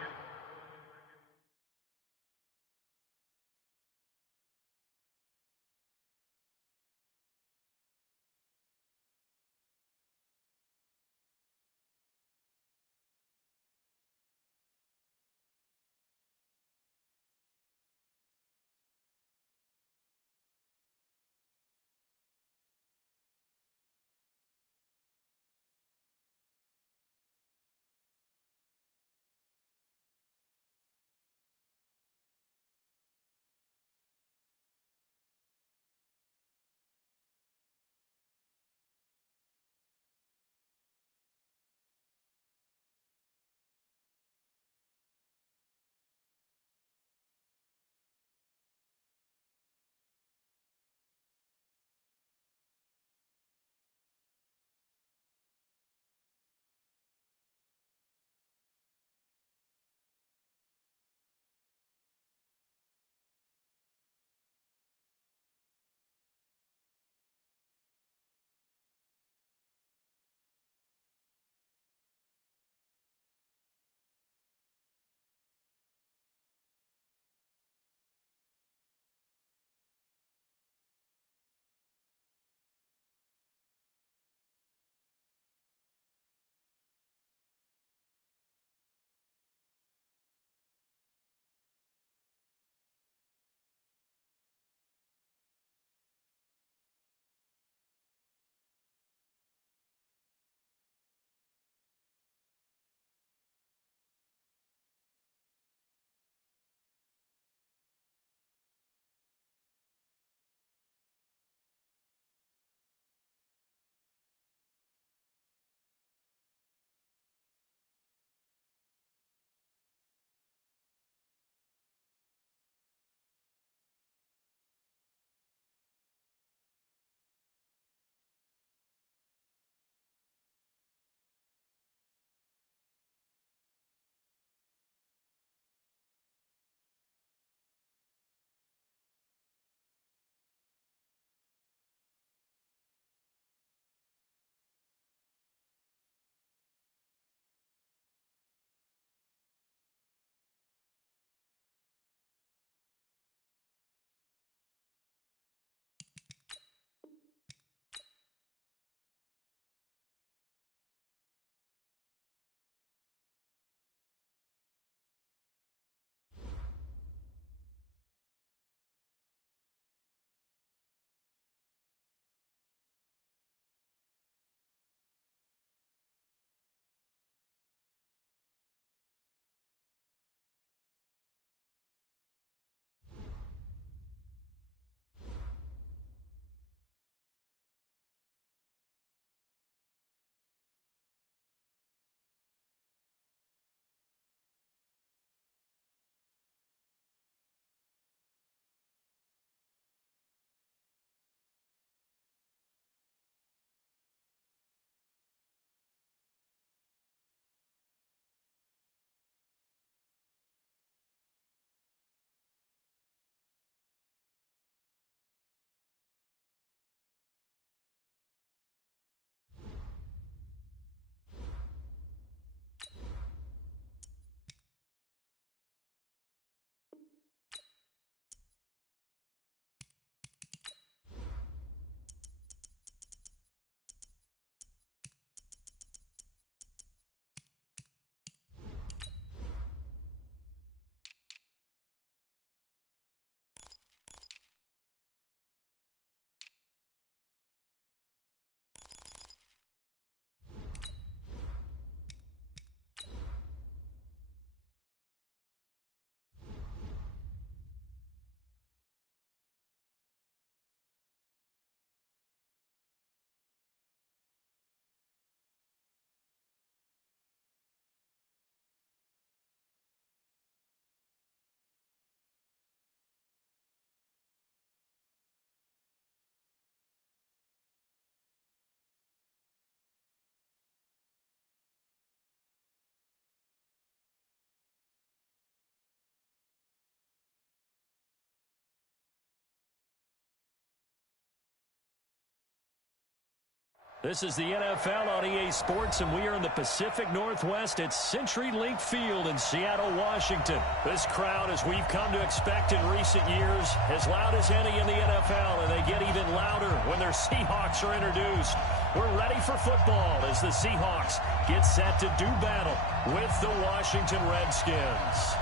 This is the NFL on EA Sports, and we are in the Pacific Northwest at CenturyLink Field in Seattle, Washington. This crowd, as we've come to expect in recent years, as loud as any in the NFL, and they get even louder when their Seahawks are introduced. We're ready for football as the Seahawks get set to do battle with the Washington Redskins.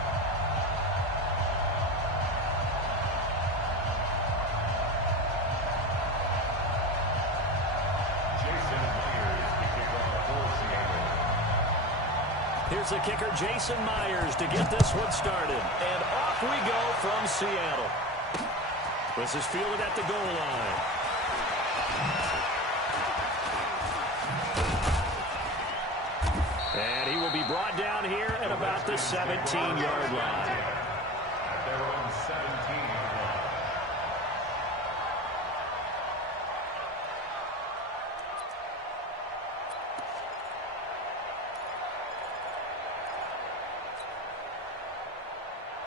Here's the kicker, Jason Myers, to get this one started. And off we go from Seattle. This is fielded at the goal line. And he will be brought down here at about the 17-yard line. At their own 17-yard line.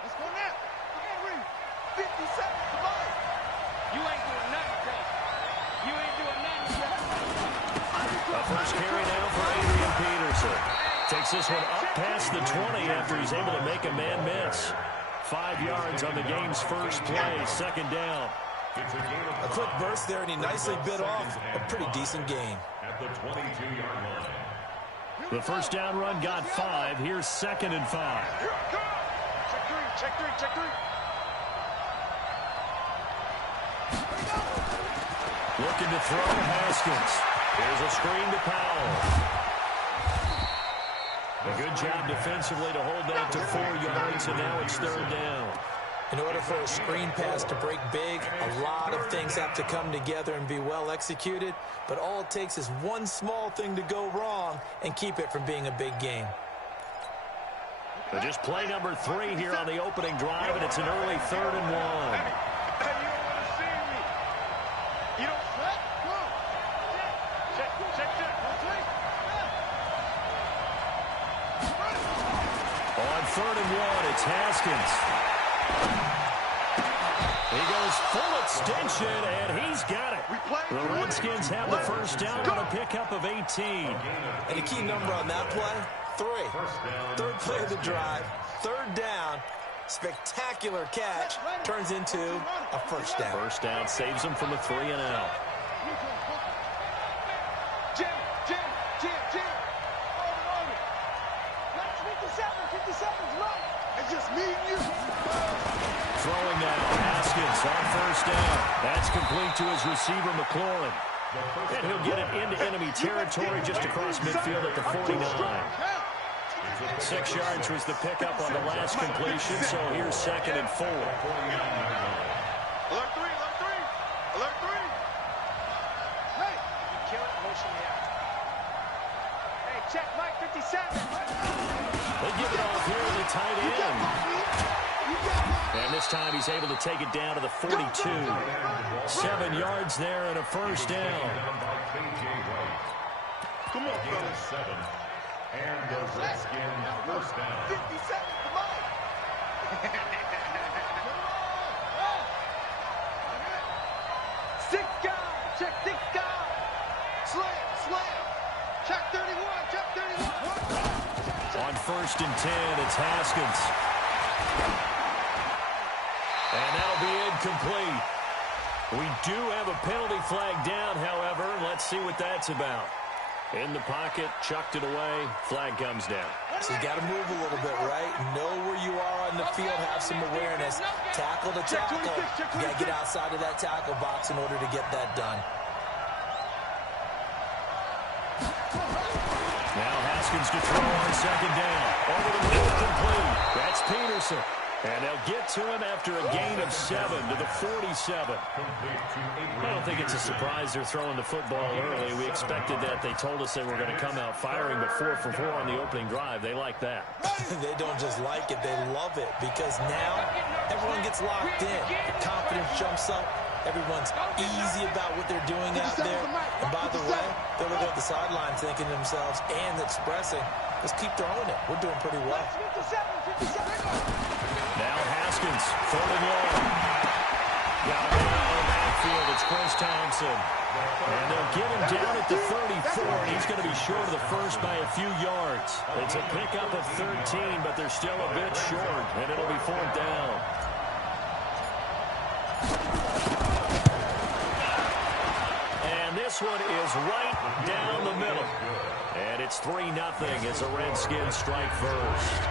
Let's go now. Henry, 50 seconds to mine. You ain't doing nothing, Jake. You ain't doing nothing, Jake. A first carry now for Adrian Peterson. Takes this one up past the 20 after he's able to make a man miss. 5 yards on the game's first play, second down. A quick burst there, and he nicely bit off a pretty decent gain. At the 22-yard line. The first down run got 5. Here's 2nd and 5. Here I come. Check three, check three, check three. Looking to throw, Haskins. Here's a screen to Powell. A good job defensively to hold that to 4 yards, and now it's 3rd down. In order for a screen pass to break big, a lot of things have to come together and be well executed, but all it takes is one small thing to go wrong and keep it from being a big game. But just play number 3 here on the opening drive, and it's an early 3rd and 1. Hey, you don't want to see me. You don't sweat? Go. Check, check, check. On 3rd and 1, it's Haskins. He goes full extension, and he's got it. The Redskins have the first down on a pickup of 18. And the key number on that play, 3. 3rd play of the drive, 3rd down, spectacular catch, turns into a first down. First down saves him from a 3 and out. Jim, Jim, Jim, Jim. Hold it. Let's 57's right. It's just me and you. Throwing now, Haskins on first down. That's complete to his receiver, McLaurin. And he'll get it into enemy territory just across midfield at the 49. 6 yards was the pickup on the last completion, so here's 2nd and 4. Alert 3, alert 3. Alert 3. Hey, you kill it, motion me out. Hey, check Mike 57. They give it off here to the tight end. And this time he's able to take it down to the 42. 7 yards there and a first down. Come on, fellas. 7. And the Redskins first down. 50 seconds to mine. 6 guys, check 6 guys. Slam, slam. Check 31, check 31. On 1st and 10, it's Haskins. And that'll be incomplete. We do have a penalty flag down, however. Let's see what that's about. In the pocket, chucked it away, flag comes down. So you got to move a little bit, right? Know where you are on the field, have some awareness. Tackle to tackle. You got to get outside of that tackle box in order to get that done. Now Haskins to throw on 2nd down. Over the middle, complete. That's Peterson. And they'll get to him after a gain of 7 to the 47. I don't think it's a surprise they're throwing the football early. We expected that. They told us they were going to come out firing, but 4 for 4 on the opening drive. They like that. They don't just like it, they love it, because now everyone gets locked in. The confidence jumps up. Everyone's easy about what they're doing out there. And by the way, they're looking at the sideline thinking to themselves and expressing, let's keep throwing it. We're doing pretty well. 57. Now Haskins, 3rd and long. Got a man out of the backfield. It's Chris Thompson. And they'll get him down at the 34, and he's going to be short of the first by a few yards. It's a pickup of 13, but they're still a bit short, and it'll be 4th down. And this one is right down the middle. And it's 3-0 as the Redskins strike first.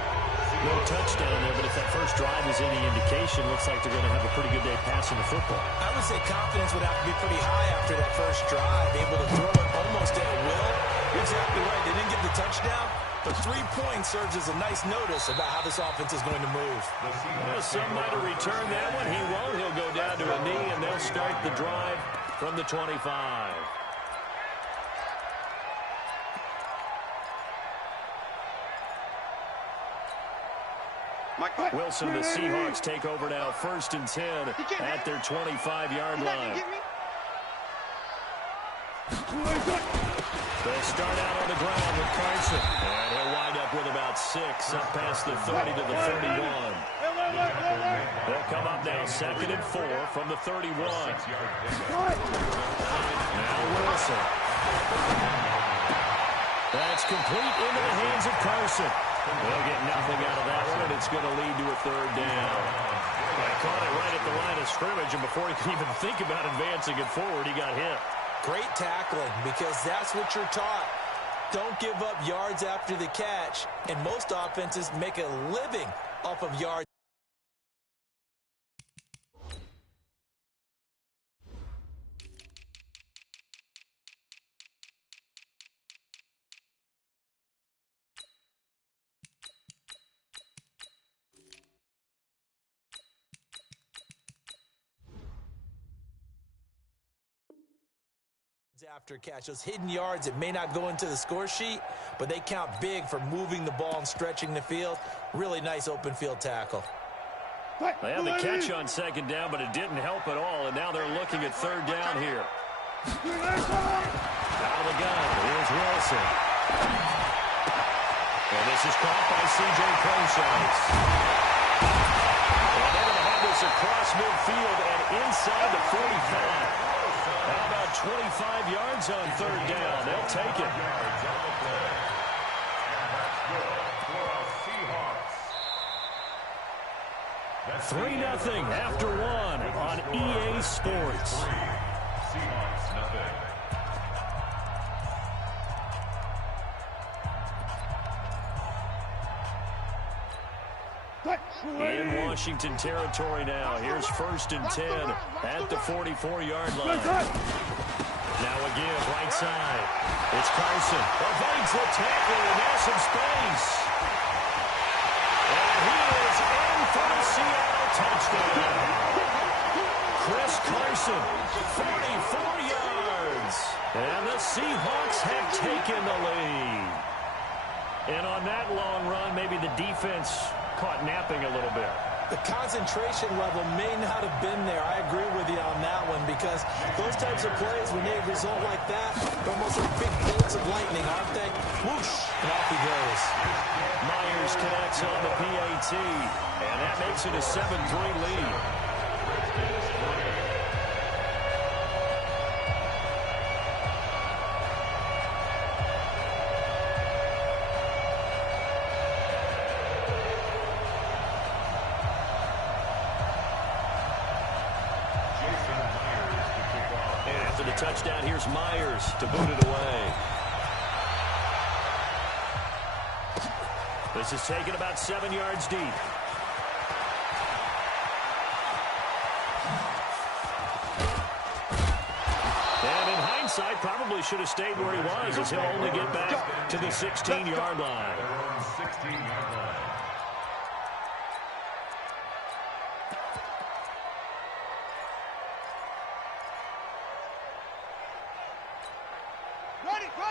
No touchdown there, but if that first drive is any indication, looks like they're going to have a pretty good day passing the football. I would say confidence would have to be pretty high after that first drive, able to throw it almost at will. You're exactly right. They didn't get the touchdown, but 3 points serves as a nice notice about how this offense is going to move. Well, some might have returned that one. He won't. He'll go down to a knee, and they'll start the drive from the 25. Wilson, the Seahawks take over now, 1st and 10 at their 25-yard line. They'll start out on the ground with Carson, and he'll wind up with about 6 up past the 30 to the 31. They'll come up now 2nd and 4 from the 31. Now Wilson. That's complete into the hands of Carson. They'll get nothing out of that one, and it's going to lead to a 3rd down. They caught it right at the line of scrimmage, and before he could even think about advancing it forward, he got hit. Great tackling, because that's what you're taught. Don't give up yards after the catch, and most offenses make a living off of yards. After catch, those hidden yards, it may not go into the score sheet, but they count big for moving the ball and stretching the field. Really nice open field tackle. They had the catch on 2nd down, but it didn't help at all, and now they're looking at 3rd down here. Out of the gun, here's Wilson. And this is caught by C.J. Croshaws. And they're going to have this across midfield and inside the 45. How about 25 yards on 3rd down? They'll take it. 3-0 after 1 on EA Sports. Seahawks, nothing. In Washington territory now. Here's 1st and 10 at the 44-yard line. Now again, right side. It's Carson. Evades the tackle, and now some space. And he is in for the Seattle touchdown. Chris Carson, 44 yards. And the Seahawks have taken the lead. And on that long run, maybe the defense caught napping a little bit. The concentration level may not have been there. I agree with you on that one, because those types of plays, when they result like that, they're almost like big bolts of lightning, aren't they? Whoosh, and off he goes. Myers connects on the PAT, and that makes it a 7-3 lead. Touchdown, here's Myers to boot it away. This is taken about 7 yards deep. And in hindsight, probably should have stayed where he was, as he'll only get back to the 16-yard line. 16-yard line.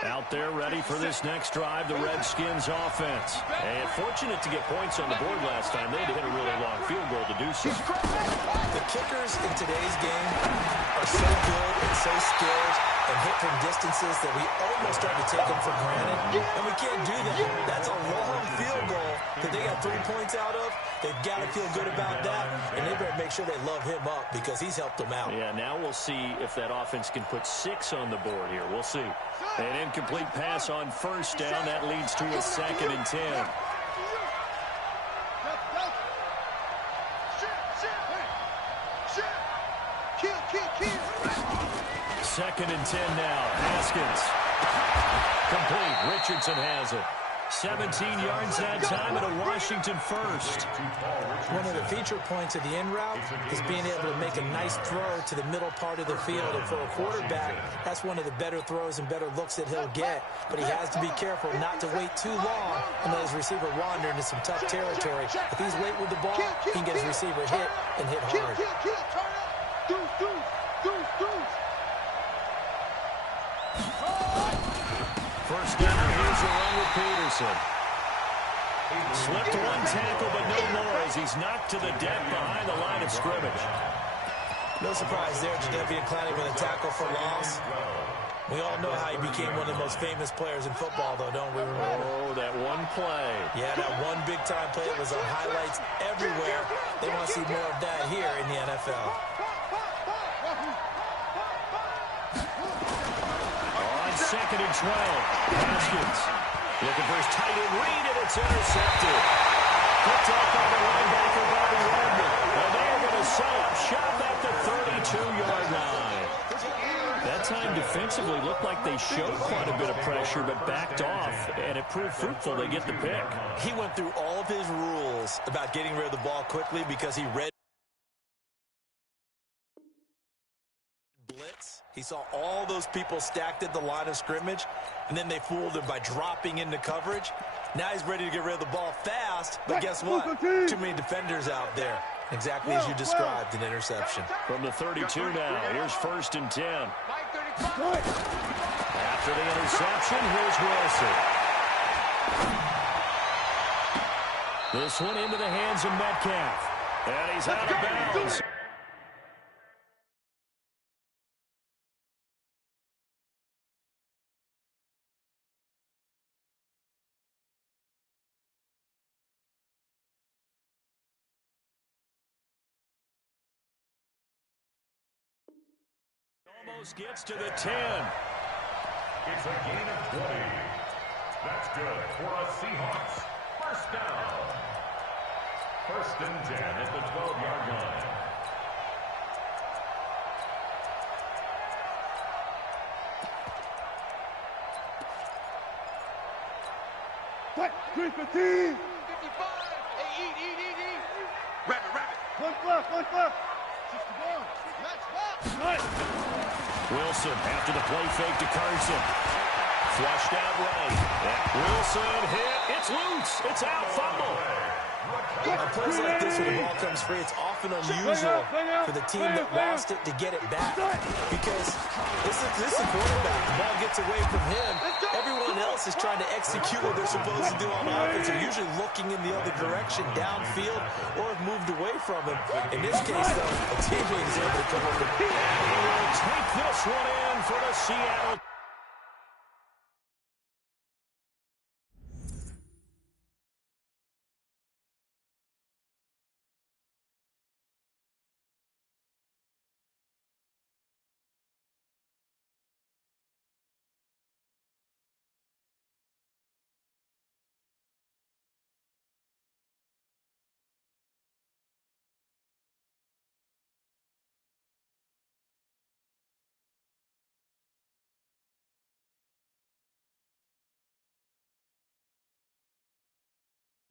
Out there ready for this next drive, the Redskins offense. And fortunate to get points on the board last time. They had to hit a really long field goal to do so. The kickers in today's game are so good and so skilled and hit from distances that we almost start to take them for granted, and we can't do that. That's a long field goal that they got 3 points out of. They've got to feel good about that, and they better make sure they love him up because he's helped them out. Yeah, now we'll see if that offense can put 6 on the board here. We'll see. An incomplete pass on first down. That leads to a 2nd and 10. Second and 10 now. Haskins. Complete. Richardson has it. 17 yards that time and a Washington first. One of the feature points of the in route is being able to make a nice throw to the middle part of the field. And for a quarterback, that's one of the better throws and better looks that he'll get. But he has to be careful not to wait too long and let his receiver wander into some tough territory. If he's late with the ball, he can get his receiver hit and hit hard. First down, here's a run with Peterson. Slipped one tackle, but no more as he's knocked to the deck behind the line of scrimmage. No surprise there, Jadeveon Clowney with a tackle for loss. We all know how he became one of the most famous players in football, though, don't we? Oh, that one play. Yeah, that one big-time play was on highlights everywhere. They want to see more of that here in the NFL. Second and 12. Haskins looking for his tight end read, and it's intercepted. Picked up by the linebacker, Bobby Wagner. And they're going to set up shop at the 32-yard line. That time defensively looked like they showed quite a bit of pressure, but backed off, and it proved fruitful. They get the pick. He went through all of his rules about getting rid of the ball quickly because he read blitz. He saw all those people stacked at the line of scrimmage, and then they fooled him by dropping into coverage. Now he's ready to get rid of the ball fast, but guess what? Too many defenders out there. Exactly as you described, an interception. From the 32 now, here's 1st and 10. After the interception, here's Wilson. This one into the hands of Metcalf. And he's out of bounds. Almost gets to the 10. It's a gain of 20. That's good for a Seahawks. First down. 1st and 10 at the 12-yard line. What? 315. 55. Hey, eat. Rabbit. One fluff. 61. Match box. Right. Wilson after the play fake to Carson. Flushed out right. Wilson hit. It's loose. It's out. Fumble. On plays like this when the ball comes free, it's often unusual for the team that lost it to get it back. Because this is a quarterback. The ball gets away from him. Everyone else is trying to execute what they're supposed to do on offense. They're usually looking in the other direction, downfield, or have moved away from him. In this case, though, a teammate is able to come over. He will take this one in for the Seattle.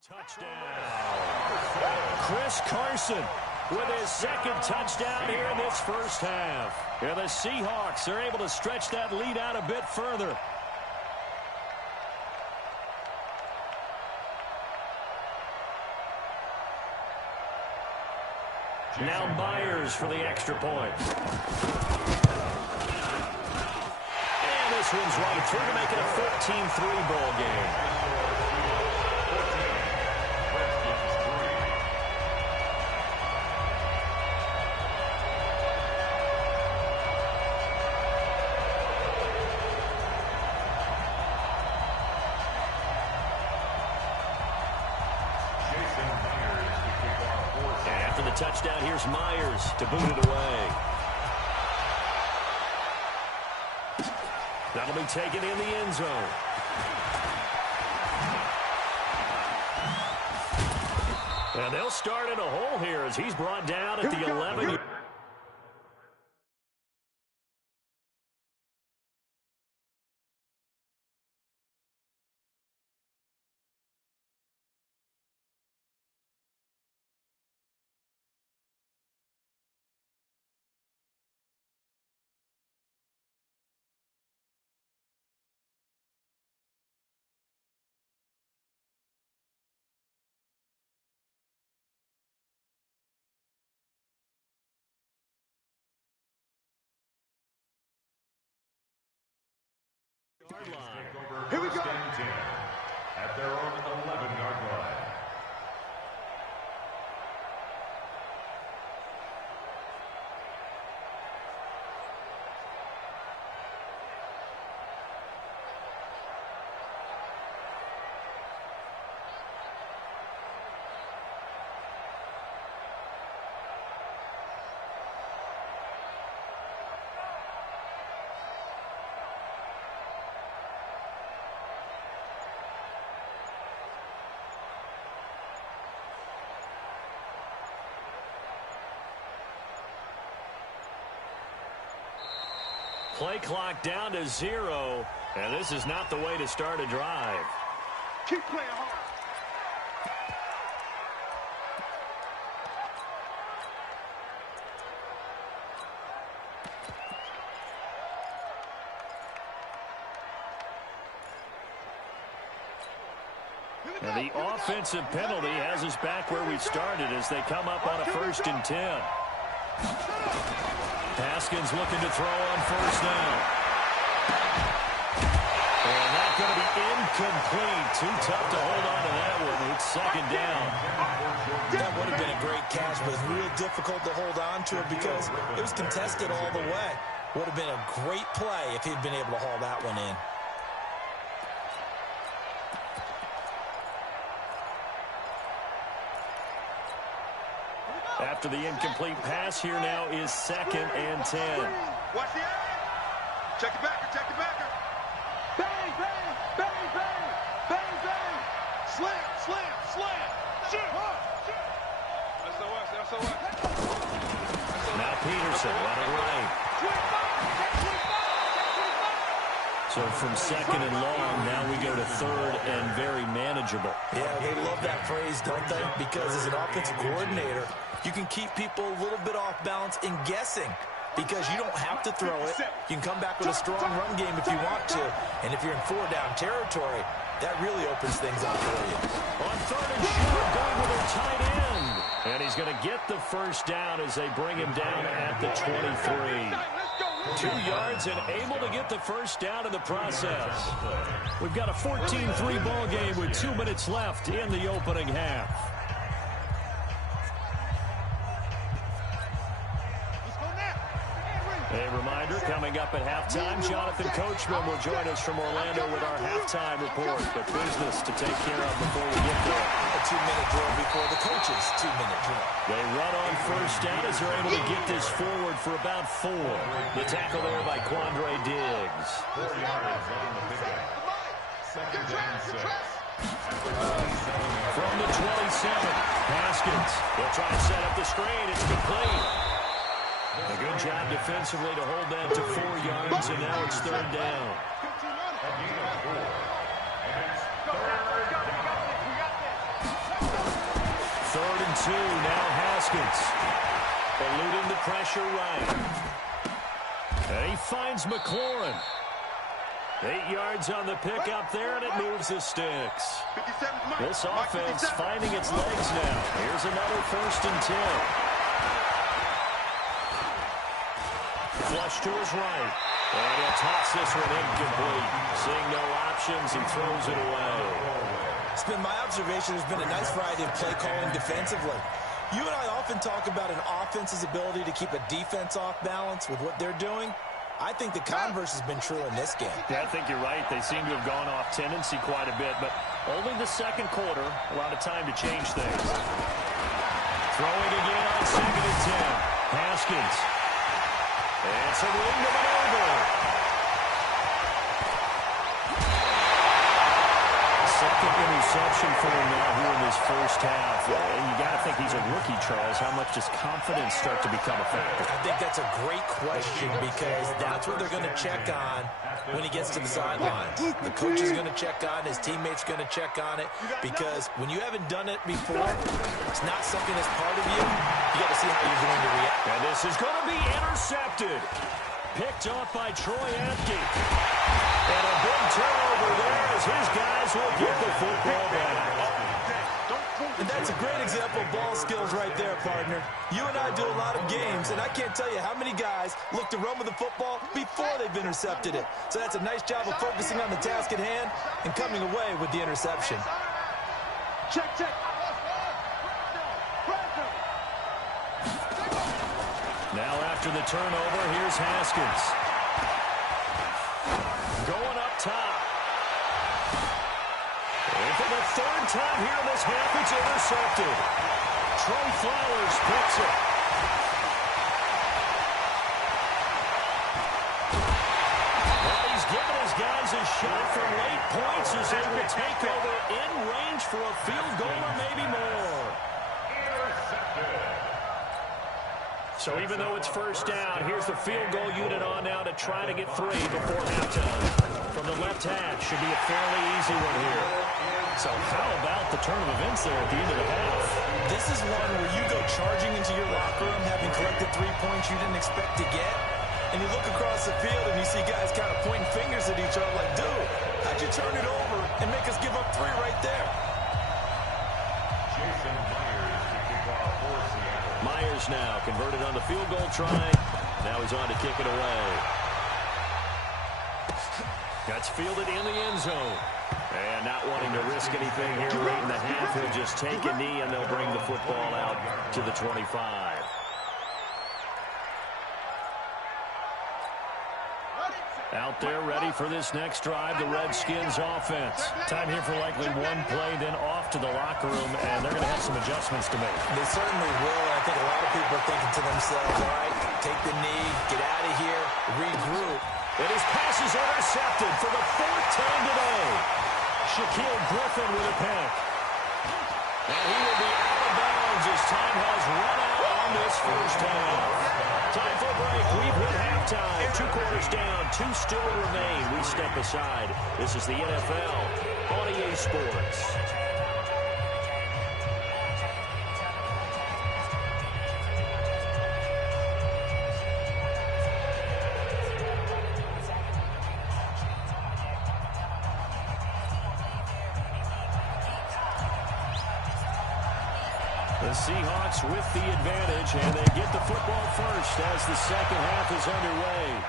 Touchdown. Chris Carson with his 2nd touchdown here in this first half. And the Seahawks are able to stretch that lead out a bit further. Now Myers for the extra point. And this one's right through to make it a 14-3 ball game. touchdown. Here's Myers to boot it away. That'll be taken in the end zone. And they'll start in a hole here as he's brought down at the 11. Here we go. At their own 11-yard line. Play clock down to 0, and this is not the way to start a drive. Keep playing hard. And the offensive penalty has us back where we started as they come up on a 1st and 10. Haskins looking to throw on 1st down. And that's going to be incomplete. Too tough to hold on to that one. It's 2nd down. That would have been a great catch, but it's real difficult to hold on to it because it was contested all the way. Would have been a great play if he'd been able to haul that one in. After the incomplete pass, here now is 2nd and 10. Watch the area. Check the backer, check the backer. Bang, bang, bang, bang, bang, bang. Slam, slam, slam. Shoot. SOS. Now Peterson, run it right. 25, 25. So from 2nd and long, now we go to 3rd and very manageable. Yeah, they love that phrase, don't they? Because as an offensive coordinator, you can keep people a little bit off balance in guessing because you don't have to throw it. You can come back with a strong run game if you want to. And if you're in 4-down territory, that really opens things up for you. On 3rd and short, going with their tight end. And he's going to get the 1st down as they bring him down at the 23. 2 yards and able to get the 1st down in the process. We've got a 14-3 ball game with 2 minutes left in the opening half. A reminder, coming up at halftime, Jonathan Coachman will join us from Orlando with our halftime report. But business to take care of before we get there. A 2-minute drill before the coach's 2-minute drill. They run on 1st down as they're able to get this forward for about 4. The tackle there by Quandre Diggs. 4 yards on the pickup. 2nd and 6. From the 27, Haskins. They'll try to set up the screen. It's complete. A good job defensively to hold that to 4 yards, and now it's 3rd down. Third and 2, now Haskins. Eluding the pressure right. And he finds McLaurin. 8 yards on the pickup there, and it moves the sticks. This offense finding its legs now. Here's another 1st and 10. Flush to his right. And he'll toss this one incomplete. Seeing no options, he throws it away. It's been my observation there's been a nice variety of play calling defensively. You and I often talk about an offense's ability to keep a defense off balance with what they're doing. I think the converse has been true in this game. Yeah, I think you're right. They seem to have gone off tendency quite a bit, but only the 2nd quarter, a lot of time to change things. Throwing again on 2nd and 10. Haskins. It's a wing to maneuver. Second interception for him now here in this first half. And you got to think he's a rookie, Charles. How much does confidence start to become a factor? I think that's a great question because that's what they're going to check on when he gets to the sidelines. The coach is going to check on, his teammates going to check on it, because when you haven't done it before, it's not something that's part of you. You got to see how you're going to react. And this is going to be intercepted. Picked off by Troy Apke. And a big turnover there as his guys will get the football back. And that's a great example of ball skills right there, partner. You and I do a lot of games, and I can't tell you how many guys look to run with the football before they've intercepted it. So that's a nice job of focusing on the task at hand and coming away with the interception. Check, check. Now after the turnover, here's Haskins. Going up top. And for the third time here in this half, it's intercepted. Trey Flowers picks it. Well, he's giving his guys a shot for late points as they will take over in range for a field goal or maybe more. So even though it's first down, here's the field goal unit on now to try to get 3 before halftime. From the left hash, should be a fairly easy one here. So how about the turn of events there at the end of the half? This is one where you go charging into your locker room having collected 3 points you didn't expect to get, and you look across the field and you see guys kind of pointing fingers at each other like, dude, how'd you turn it over and make us give up 3 right there? Myers now converted on the field goal try. Now he's on to kick it away. That's fielded in the end zone. And not wanting to risk anything here late in the half, he'll just take a knee and they'll bring the football out to the 25. Out there ready for this next drive, the Redskins offense. Time here for likely one play, then off to the locker room, and they're going to have some adjustments to make. They certainly will. I think a lot of people are thinking to themselves, all right, take the knee, get out of here, regroup. And his pass is intercepted for the 4th time today. Shaquille Griffin with a pick. And he will be out of bounds as time has run out on this first half. Time for a break. We've hit halftime. 2 quarters down. 2 still remain. We step aside. This is the NFL on EA Sports. The Seahawks with the advantage, and they get the football first as the second half is underway.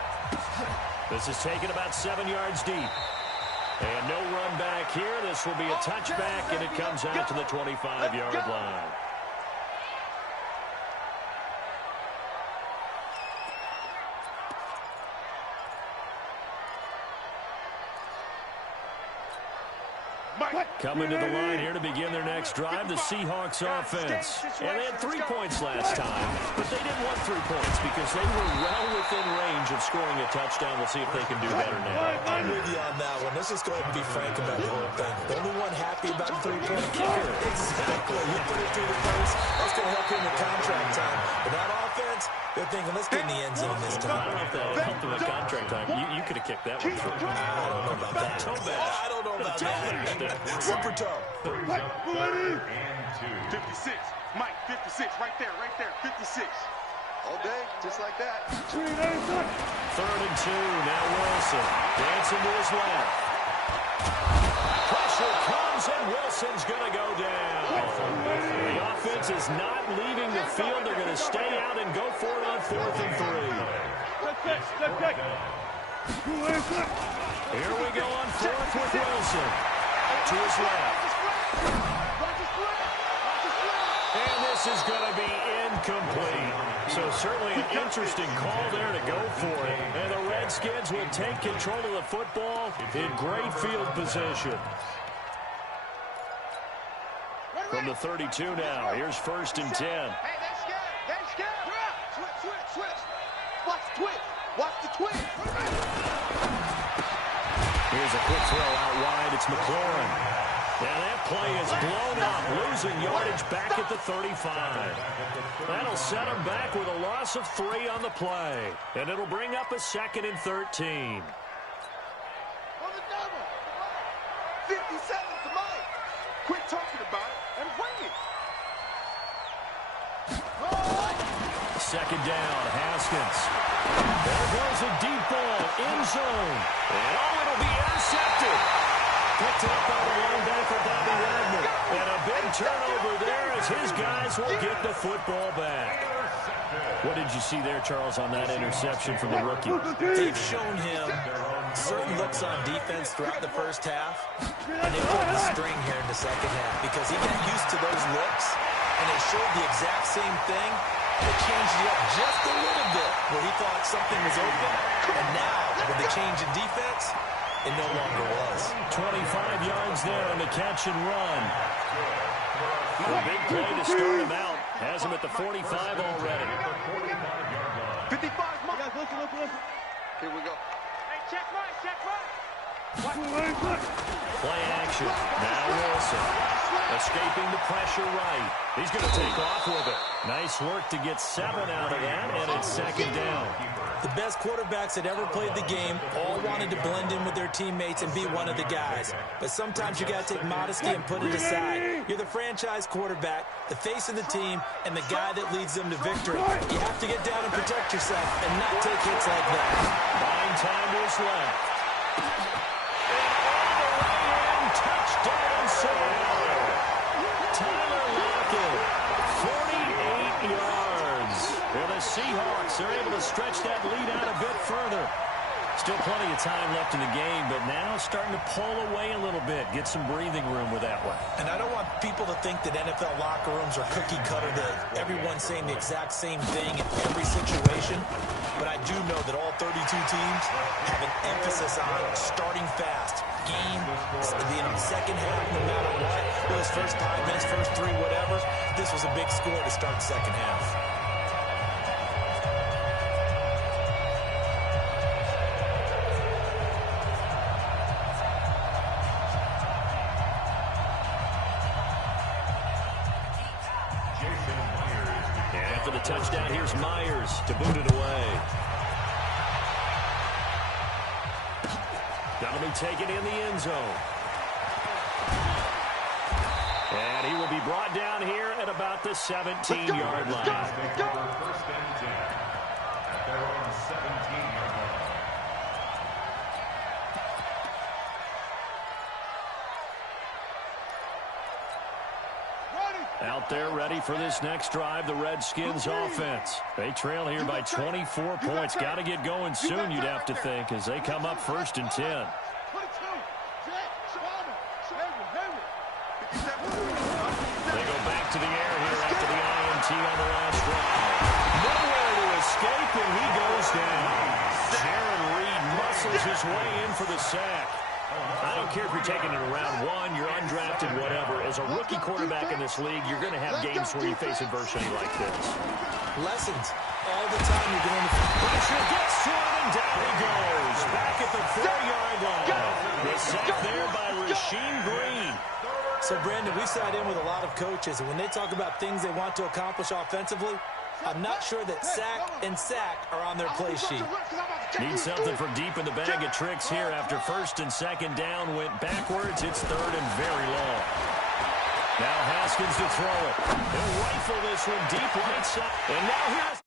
This is taken about 7 yards deep. And no run back here. This will be a touchback, and it comes out to the 25-yard line. Coming to the line here to begin their next drive, the Seahawks offense. And they had 3 points last time, but they didn't want 3 points because they were well within range of scoring a touchdown. We'll see if they can do better now. I'm with you on that one. Let's just go ahead and be frank about the whole thing. The only one happy about the 3-point kicker. Exactly. You put it through the post. That's going to help him with contract time. But that offense, they're thinking, let's get in the end zone this time. I don't know if that helped them with contract time. You could have kicked that one through. I don't know about that. I don't know about that. Super toe. 56. Mike, 56. Right there. 56. All day, just like that. 3rd and 2. Now Wilson dancing to his left. Pressure comes, and Wilson's going to go down. The offense is not leaving the field. They're going to stay out and go for it on 4th and 3. Here we go on 4th with Wilson. To his left. And this is going to be incomplete. So certainly an interesting call there to go for it. And the Redskins will take control of the football in great field position. From the 32 now, here's 1st and 10. Hey, they scared. They scared. Switch. Watch the twitch. Watch the twitch. Here's a quick throw out wide. It's McLaurin. And that play is blown up, losing yardage back at the 35. That'll set him back with a loss of 3 on the play. And it'll bring up a 2nd and 13. On the double. 50 seconds to Mike. Quit talking about it and bring it. 2nd down, Haskins. There goes a deep ball, end zone. And it'll be intercepted. Picked up by the linebacker, Bobby Wagner. And a big turnover there as his guys will get the football back. What did you see there, Charles, on that interception from the rookie? They've shown him certain looks on defense throughout the first half, and they pulled the string here in the second half because he got used to those looks, and they showed the exact same thing. They changed it up just a little bit where he thought something was open, and now with the change in defense, it no longer was. 25 yards there on the catch and run. A big play to start him out. Has him at the 45 already. 55, Mike. Listen. Here we go. Hey, check right. Play action. Now Wilson. Escaping the pressure right. He's going to take off with it. Nice work to get 7 out of that, and it's 2nd down. The best quarterbacks that ever played the game all wanted to blend in with their teammates and be one of the guys. But sometimes you got to take modesty and put it aside. You're the franchise quarterback, the face of the team, and the guy that leads them to victory. You have to get down and protect yourself and not take hits like that. 9 time was left. And all the way in, touchdown Seattle. Tyler Lockett, 48 yards. And the Seahawks are able to stretch that lead out a bit further. Still plenty of time left in the game, but now starting to pull away a little bit, get some breathing room with that one. And I don't want people to think that NFL locker rooms are cookie cutter, that everyone's saying the exact same thing in every situation. But I do know that all 32 teams have an emphasis on starting fast. Game, second half, no matter what. Those first 5 minutes, first 3, whatever. This was a big score to start the second half. After the touchdown, here's Myers to boot it away. That'll be taken in the end zone. And he will be brought down here at about the 17-yard line. First and 10 at their own 17-yard line. Out there ready for this next drive, the Redskins offense. They trail here by 24 points. Got to get going soon, you'd have to think, as they come up 1st and 10. They go back to the air here after the INT on the last drive. Nowhere to escape, and he goes down. Jaron Reed muscles his way in for the sack. I don't care if you're taking it in round 1, you're undrafted, whatever. As a rookie quarterback in this league, you're going to have games where you face adversity like this. Lessons. All the time you're going to... Pressure gets to him, and down he goes. Back at the 4-yard line. The sack there by Rasheem Green. So, Brandon, we sat in with a lot of coaches, and when they talk about things they want to accomplish offensively, I'm not sure that sack and sack are on their play sheet. Need something from deep in the bag of tricks here after 1st and 2nd down went backwards. It's 3rd and very long. Now Haskins to throw it. He'll rifle this one deep right side. And now here's...